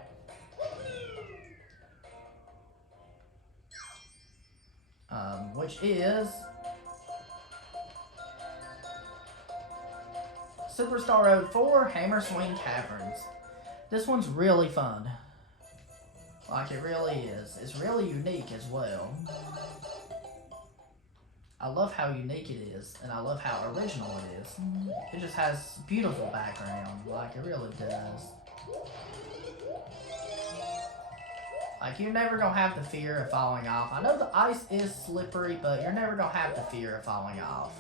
Which is Superstar Road 4 Hammer Swing Caverns. This one's really fun. Like, it really is. It's really unique as well. I love how unique it is, and I love how original it is. It just has beautiful background, like it really does. Like, you're never gonna have the fear of falling off. I know the ice is slippery, but you're never gonna have the fear of falling off.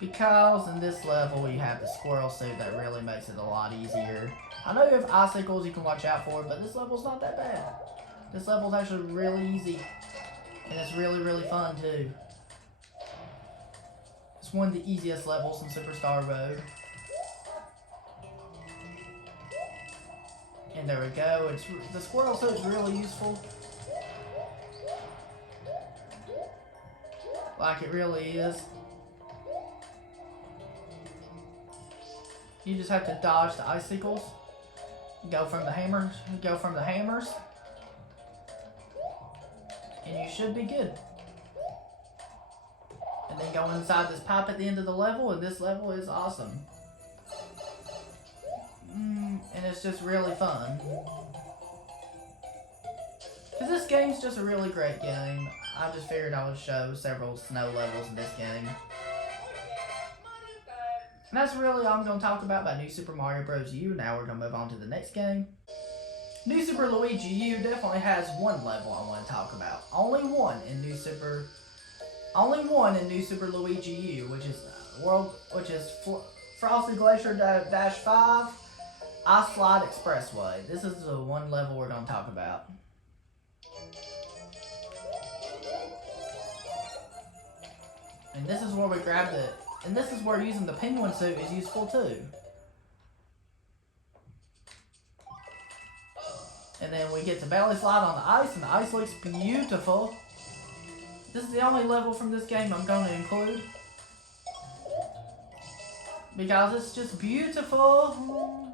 Because in this level, you have the squirrel suit that really makes it a lot easier. I know you have icicles you can watch out for, but this level's not that bad. This level's actually really easy. And it's really, really fun, too. It's one of the easiest levels in Superstar Road. And there we go. The squirrel suit's really useful. Like it really is. You just have to dodge the icicles. Go from the hammers. And you should be good. And then go inside this pipe at the end of the level, and this level is awesome. And it's just really fun. Because this game's just a really great game. I just figured I would show several snow levels in this game. And that's really all I'm going to talk about New Super Mario Bros. U. Now we're going to move on to the next game. New Super Luigi U definitely has one level I want to talk about. Only one in New Super Luigi U, which is Frosty Glacier Dash 5 Ice Slide Expressway. This is the one level we're going to talk about. And this is where we grab the... And this is where using the penguin suit is useful too. And then we get to belly slide on the ice, and the ice looks beautiful. This is the only level from this game I'm going to include. Because it's just beautiful.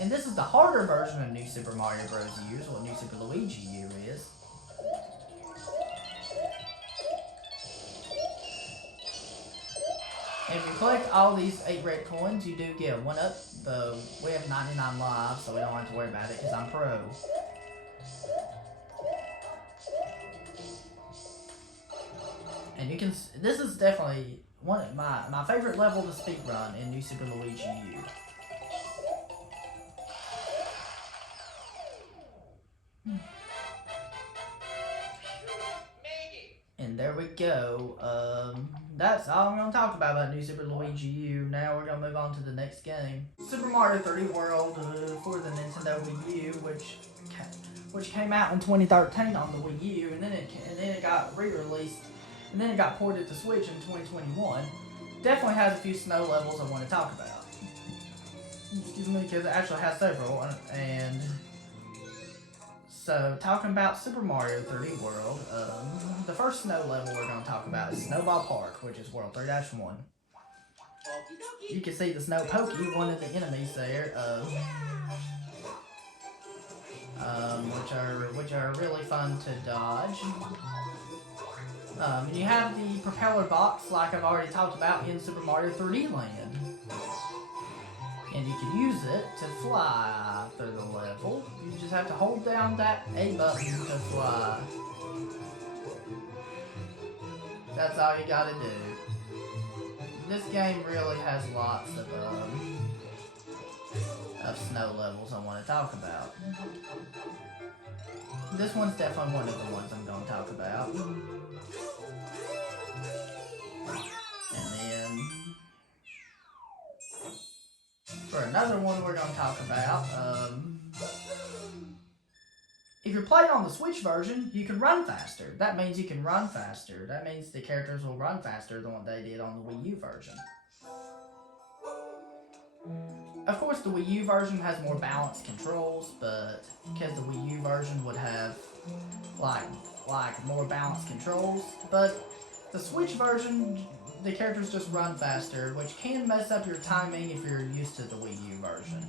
And this is the harder version of New Super Mario Bros. U, is what New Super Luigi U is. And if you collect all these 8 red coins, you do get 1-up, though we have 99 lives, so we don't have to worry about it, because I'm pro. And you can, this is definitely one of my favorite level to speedrun in New Super Luigi U. go. That's all I'm gonna talk about New Super Luigi U. Now we're gonna move on to the next game, Super Mario 3D World for the Nintendo Wii U, which came out in 2013 on the Wii U, and then it got re-released, and then it got ported to Switch in 2021. Definitely has a few snow levels I want to talk about. Excuse me, because it actually has several, and so talking about Super Mario 3D World, the first snow level we're going to talk about is Snowball Park, which is World 3-1. You can see the Snow Pokey, one of the enemies there, which are really fun to dodge. And you have the propeller box, like I've already talked about in Super Mario 3D Land. And you can use it to fly through the level. You just have to hold down that A button to fly. That's all you gotta do. This game really has lots of snow levels I want to talk about. This one's definitely one of the ones I'm going to talk about. And then for another one we're going to talk about, if you're playing on the Switch version, you can run faster. That means you can run faster. That means the characters will run faster than what they did on the Wii U version. Of course, the Wii U version has more balanced controls, but because the Wii U version would have like more balanced controls, but the Switch version, the characters just run faster, which can mess up your timing if you're used to the Wii U version.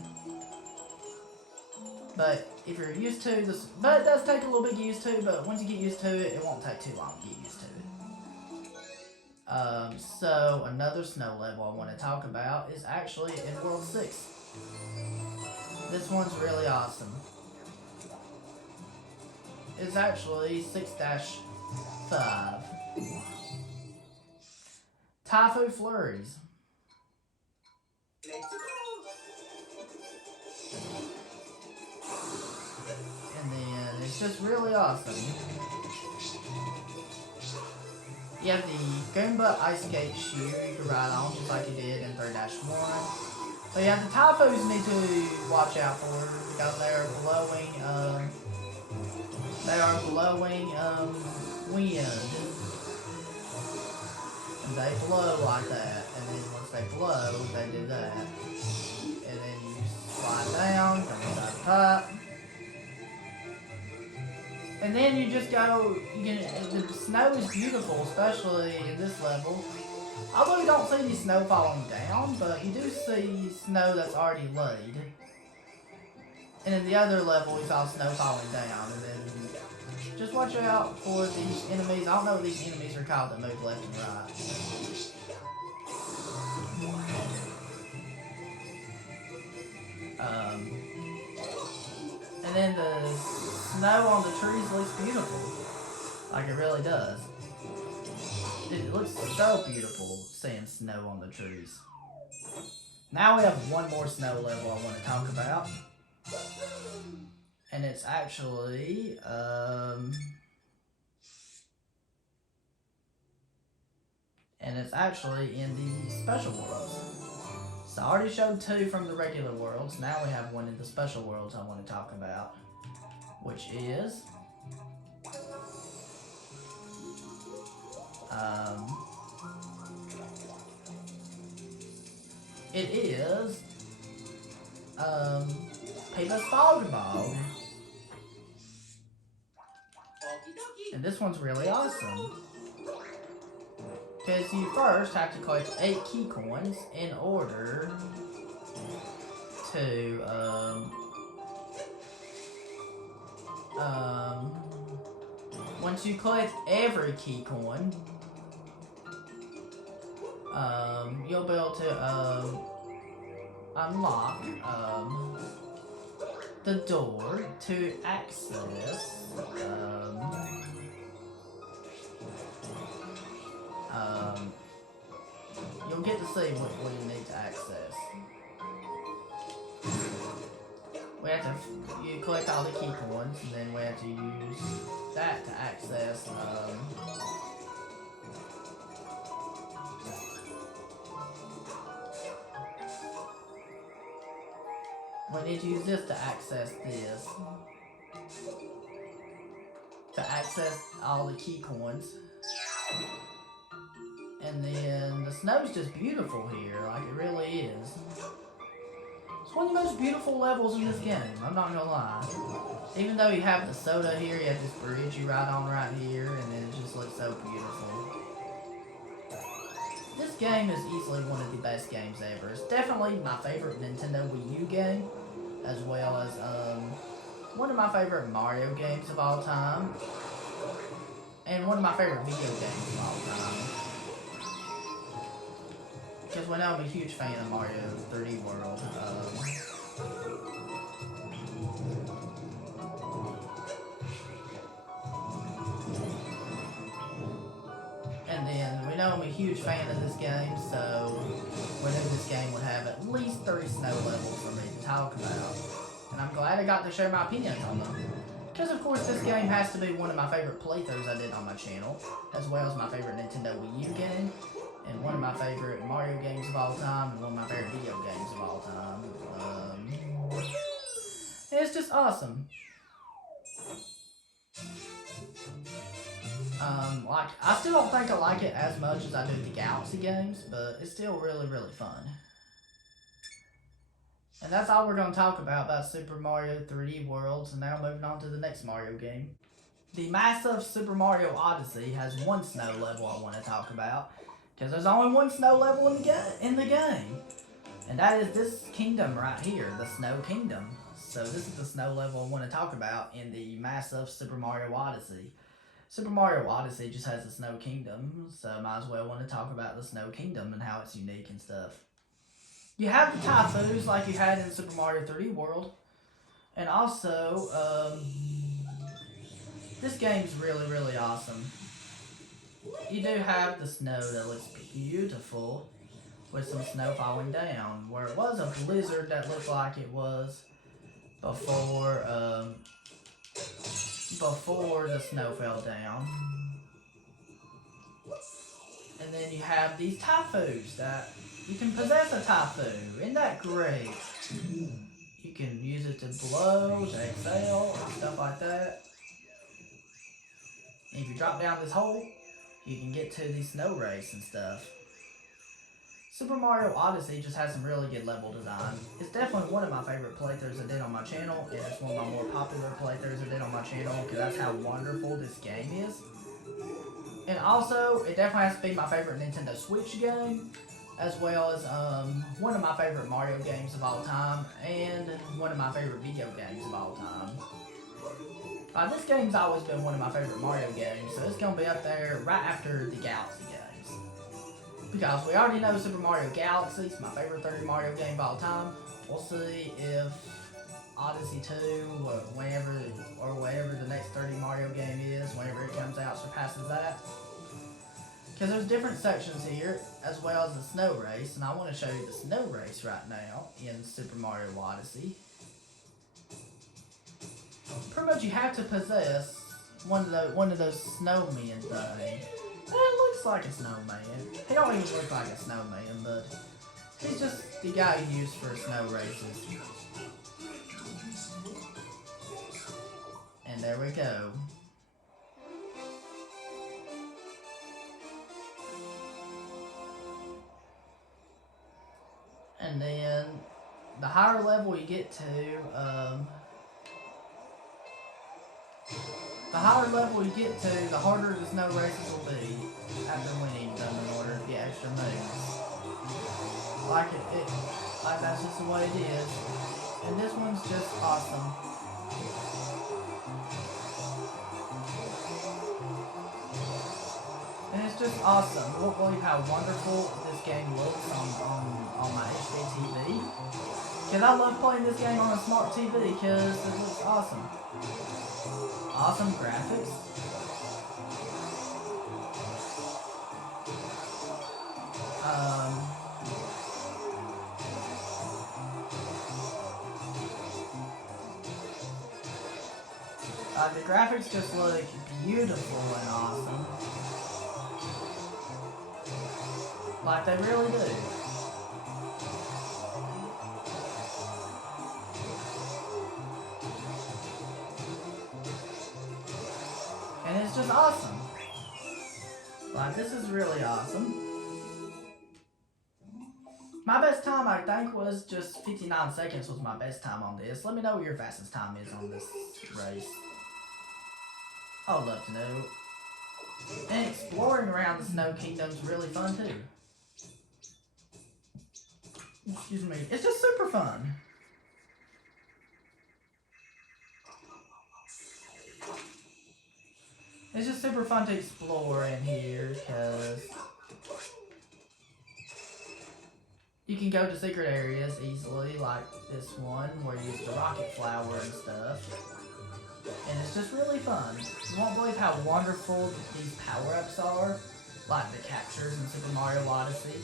But if you're used to this, but it does take a little bit used to, but once you get used to it, it won't take too long to get used to it. So another snow level I want to talk about is actually in World 6. This one's really awesome. It's actually 6-5. Typhoon Flurries. And then it's just really awesome. You have the Goomba Ice Skate shoe you can ride on just like you did in 3-1. But you have the typhoons you need to watch out for because they are blowing wind. And they blow like that. And then once they blow, they do that. And then you slide down, come inside the pipe. And then you just go, the snow is beautiful, especially in this level. Although you don't see any snow falling down, but you do see snow that's already laid. And in the other level, we saw snow falling down. And then just watch out for these enemies. I don't know what these enemies are called that move left and right. And then the snow on the trees looks beautiful. Like it really does. It looks so beautiful seeing snow on the trees. Now we have one more snow level I want to talk about. And it's actually in the special worlds. So I already showed 2 from the regular worlds. Now we have one in the special worlds I want to talk about, which is it is Peeba's Fog Bog. And this one's really awesome. Because you first have to collect 8 key coins in order to, once you collect every key coin, you'll be able to, unlock, the door to access, you'll get to see what you need to access. You collect all the key coins, and then we have to use that to access, we need to use this to access this. To access all the key coins. And then the snow's just beautiful here, like it really is. It's one of the most beautiful levels in this game, I'm not gonna lie. Even though you have the soda here, you have this bridge you ride on right here, and then it just looks so beautiful. This game is easily one of the best games ever. It's definitely my favorite Nintendo Wii U game, as well as one of my favorite Mario games of all time, and one of my favorite video games of all time. Because we know I'm a huge fan of Mario 3D World. And then we know I'm a huge fan of this game, so we knew this game would have at least 30 snow levels for me to talk about. And I'm glad I got to share my opinions on them. Because of course this game has to be one of my favorite playthroughs I did on my channel, as well as my favorite Nintendo Wii U game, and one of my favorite Mario games of all time, and one of my favorite video games of all time. It's just awesome. Like, I still don't think I like it as much as I do the Galaxy games, but it's still really, really fun. And that's all we're going to talk about Super Mario 3D World, so now moving on to the next Mario game. The massive Super Mario Odyssey has one snow level I want to talk about, because there's only one snow level in the game. And that is this kingdom right here, the Snow Kingdom. So this is the snow level I want to talk about in the massive Super Mario Odyssey. Super Mario Odyssey just has the Snow Kingdom, so I might as well want to talk about the Snow Kingdom and how it's unique and stuff. You have the Typhoons like you had in Super Mario 3D World. And also, this game's really, really awesome. You do have the snow that looks beautiful with some snow falling down, where it was a blizzard that looked like it was before the snow fell down. And then you have these Typhoons that you can possess a Typhoon. Isn't that great? You can use it to blow, to exhale, and stuff like that. And if you drop down this hole, you can get to the snow race and stuff. Super Mario Odyssey just has some really good level design. It's definitely one of my favorite playthroughs I did on my channel, and it's one of my more popular playthroughs I did on my channel, because that's how wonderful this game is. And also, it definitely has to be my favorite Nintendo Switch game, as well as one of my favorite Mario games of all time, and one of my favorite video games of all time. This game's always been one of my favorite Mario games, so it's going to be up there right after the Galaxy games. Because we already know Super Mario Galaxy is my favorite 3D Mario game of all time. We'll see if Odyssey 2, or whatever the next 3D Mario game is, whenever it comes out, surpasses that. Because there's different sections here, as well as the snow race, and I want to show you the snow race right now in Super Mario Odyssey. Pretty much you have to possess one of those snowmen things. It looks like a snowman. He don't even look like a snowman, but he's just the guy you use for snow races. And there we go. And then the higher level you get to, the harder the snow races will be after winning them in order to get extra moves. Like that's just the way it is. And this one's just awesome. And it's just awesome. You won't believe how wonderful this game looks on my HD TV. Because I love playing this game on a smart TV because it looks awesome. Awesome graphics. The graphics just look beautiful and awesome. Like they really do. it's just awesome. Like, this is really awesome. My best time, I think, was just 59 seconds was my best time on this. Let me know what your fastest time is on this race. I would love to know. And exploring around the Snow Kingdom is really fun, too. Excuse me. It's just super fun. It's just super fun to explore in here, because you can go to secret areas easily, like this one, where you use the rocket flower and stuff. And it's just really fun. You won't believe how wonderful these power-ups are, like the captures in Super Mario Odyssey.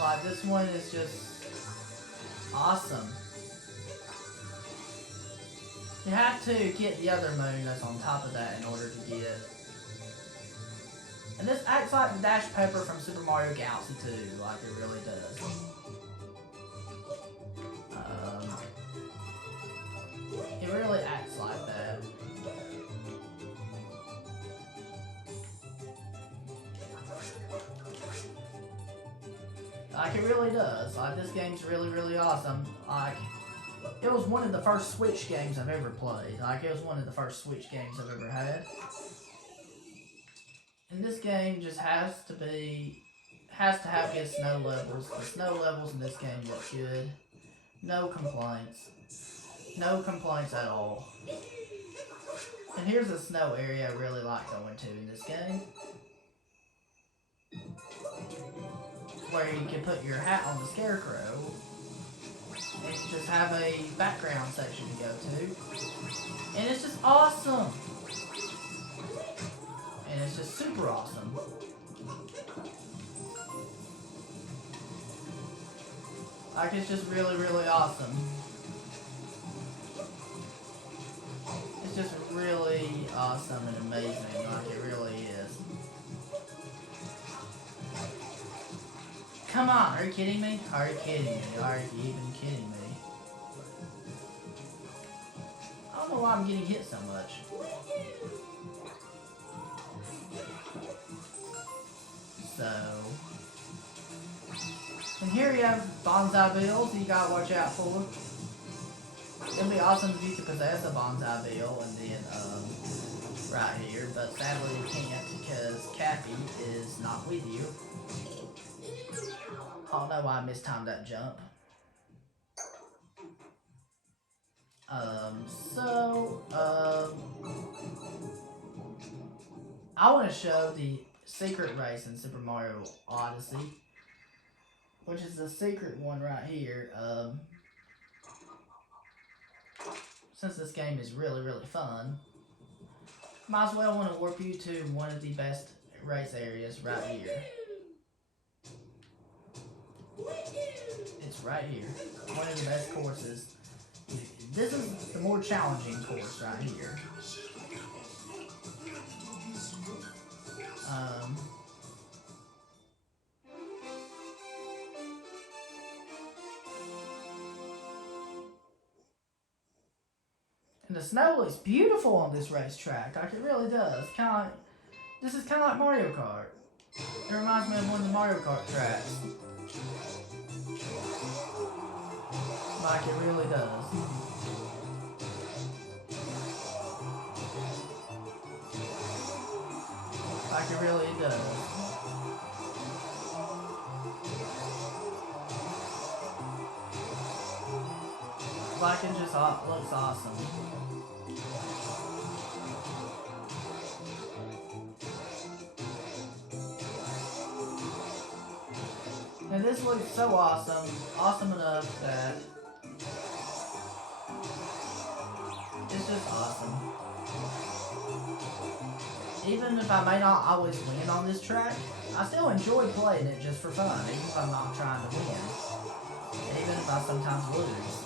Like, this one is just awesome. You have to get the other moon that's on top of that in order to get it. And this acts like the Dash Pepper from Super Mario Galaxy 2, like it really does. It really acts like that. Like, it really does. Like, this game's really, really awesome. Like, it was one of the first Switch games I've ever played. Like, it was one of the first Switch games I've ever had. And this game just has to have good snow levels. The snow levels in this game look good. No complaints. No complaints at all. And here's a snow area I really like going to in this game, where you can put your hat on the Scarecrow and just have a background section to go to. And it's just awesome. And it's just super awesome. Like, it's just really, really awesome. It's just really awesome and amazing. Like, it really is. Come on, are you kidding me? Are you kidding me? Are you even kidding me? I don't know why I'm getting hit so much. So, and here you have Bonsai Bills you gotta watch out for. It'd be awesome if you could possess a Bonsai Bill and then, right here, but sadly you can't because Cappy is not with you. I don't know why I mistimed that jump. I want to show the secret race in Super Mario Odyssey, which is the secret one right here. Since this game is really, really fun, might as well want to warp you to one of the best race areas right here. It's right here. One of the best courses. This is the more challenging course right here. And the snow looks beautiful on this racetrack. Like, it really does. This is kind of like Mario Kart. It reminds me of one of the Mario Kart tracks. Like, it really does. Like, it really does. Like, it just looks awesome. And this looks so awesome. Awesome enough that it's just awesome. Even if I may not always win on this track, I still enjoy playing it just for fun, even if I'm not trying to win. Even if I sometimes lose.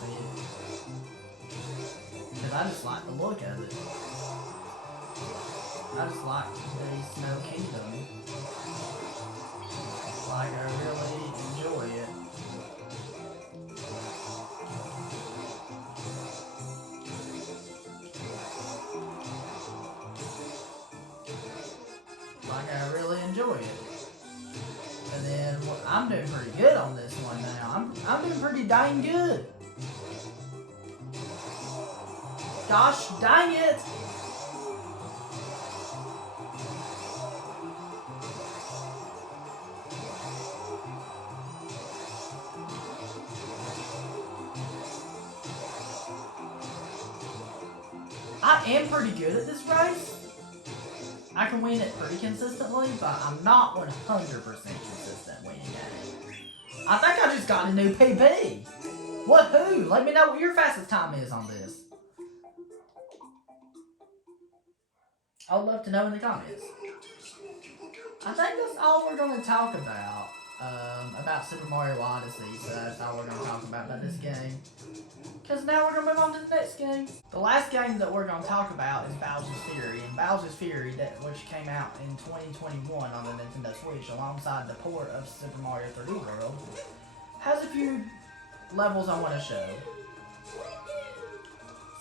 Because I just like the look of it. I just like the Snow Kingdom. Like, I really enjoy it. Like, I really enjoy it. And then I'm doing pretty good on this one now. I'm doing pretty dang good. Gosh dang it! I am pretty good at this race. I can win it pretty consistently, but I'm not 100% consistent winning at it. I think I just got a new PB. Woohoo! Let me know what your fastest time is on this. I would love to know in the comments. I think that's all we're going to talk about Super Mario Odyssey. So that's all we're going to talk about this game. Because now we're going to move on to the next game. The last game that we're going to talk about is Bowser's Fury. And Bowser's Fury, which came out in 2021 on the Nintendo Switch alongside the port of Super Mario 3D World, has a few levels I want to show.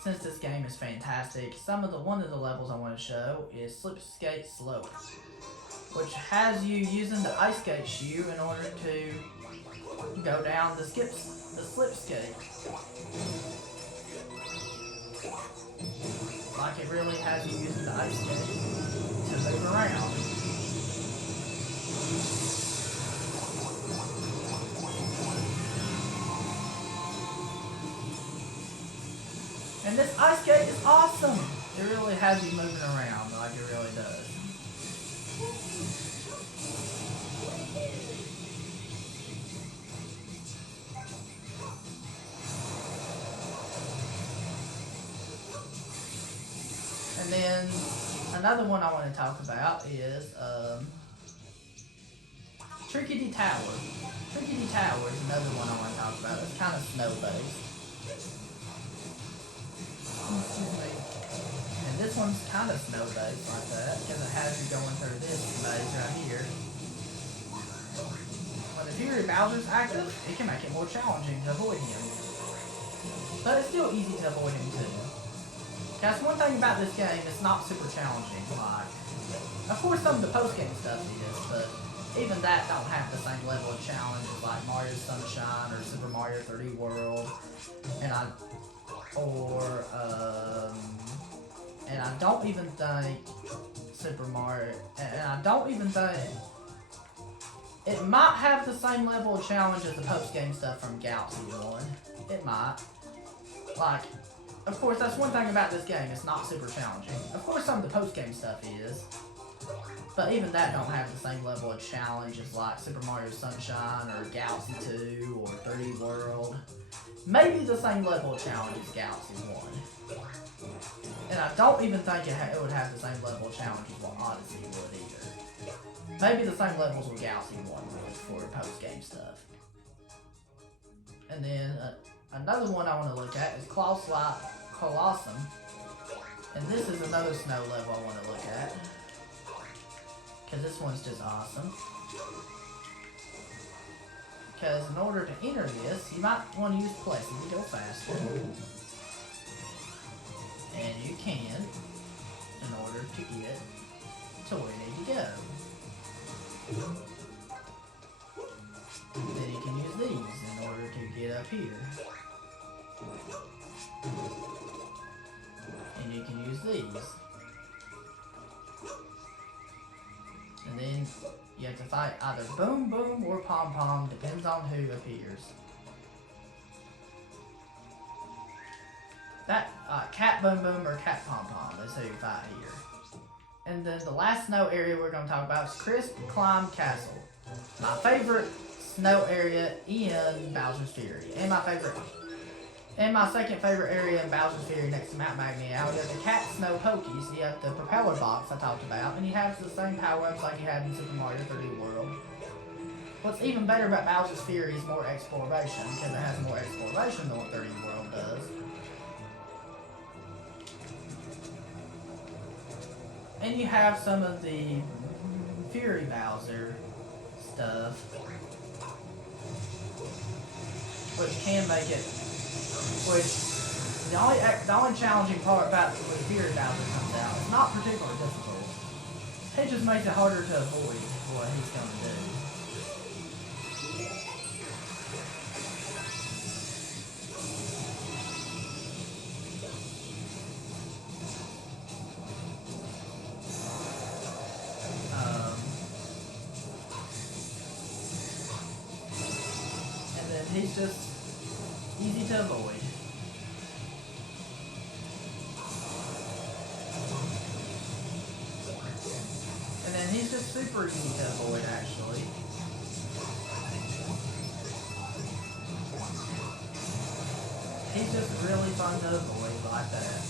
Since this game is fantastic, one of the levels I want to show is Slip Skate Slope, which has you using the ice skate shoe in order to go down the slip skate. Like, it really has you using the ice skate to move around. And this ice skate is awesome! It really has you moving around, like it really does. And then another one I want to talk about is Trickety Tower. Trickety Tower is another one I want to talk about. It's kind of snow-based. Excuse me. And this one's kind of snow-based like that because it has you going through this maze right here. When the Fury Bowser's active, it can make it more challenging to avoid him. But it's still easy to avoid him too. That's one thing about this game, it's not super challenging. Like, of course some of the post-game stuff is, but even that don't have the same level of challenge as like Mario Sunshine or Super Mario 3D World. And I don't even think Super Mario, and I don't even think it might have the same level of challenge as the post-game stuff from Galaxy 1. It might. Like, of course, that's one thing about this game, it's not super challenging. Of course, some of the post-game stuff is, but even that don't have the same level of challenge as like Super Mario Sunshine or Galaxy 2 or 3D World. Maybe the same level of challenge as Galaxy 1. And I don't even think it would have the same level of challenge as what Odyssey would either. Maybe the same levels with Galaxy 1 would for post-game stuff. And then another one I want to look at is Colossum. And this is another snow level I want to look at. Because this one's just awesome. Because in order to enter this, you might want to use Plessy to go faster. And you can, in order to get to where you need to go. Then you can use these in order to get up here. And you can use these. And then you have to fight either Boom Boom or Pom Pom, depends on who appears. That Cat Boom Boom or Cat Pom Pom is who you fight here. And then the last snow area we're going to talk about is Crisp Climb Castle. My favorite snow area in Bowser's Fury. And my second favorite area in Bowser's Fury next to Mount Magnia. You have the Cat Snow Pokies, you have the propeller box I talked about, and you have the same power-ups like you had in Super Mario 3D World. What's even better about Bowser's Fury is more exploration, because it has more exploration than what 3D World does. And you have some of the Fury Bowser stuff, which can make it, the only challenging part about when Fury Bowser comes out, it's not particularly difficult. It just makes it harder to avoid what he's going to do. And then he's just easy to avoid. And then he's just super easy to avoid, actually. He's just really fun to avoid like that.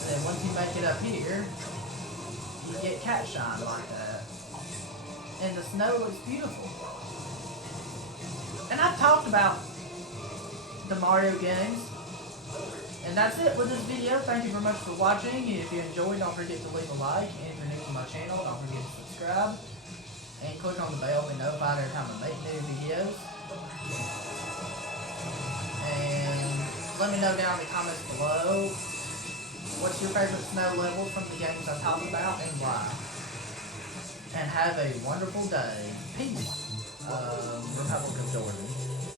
And then once you make it up here, you get cat shine like that. And the snow looks beautiful. And I've talked about the Mario games. And that's it with this video. Thank you very much for watching. If you enjoyed, don't forget to leave a like. And if you're new to my channel, don't forget to subscribe. And click on the bell to be notified every time I make new videos. And let me know down in the comments below what's your favorite snow level from the games I've talked about and why. And have a wonderful day. Peace. Republic of Jordan.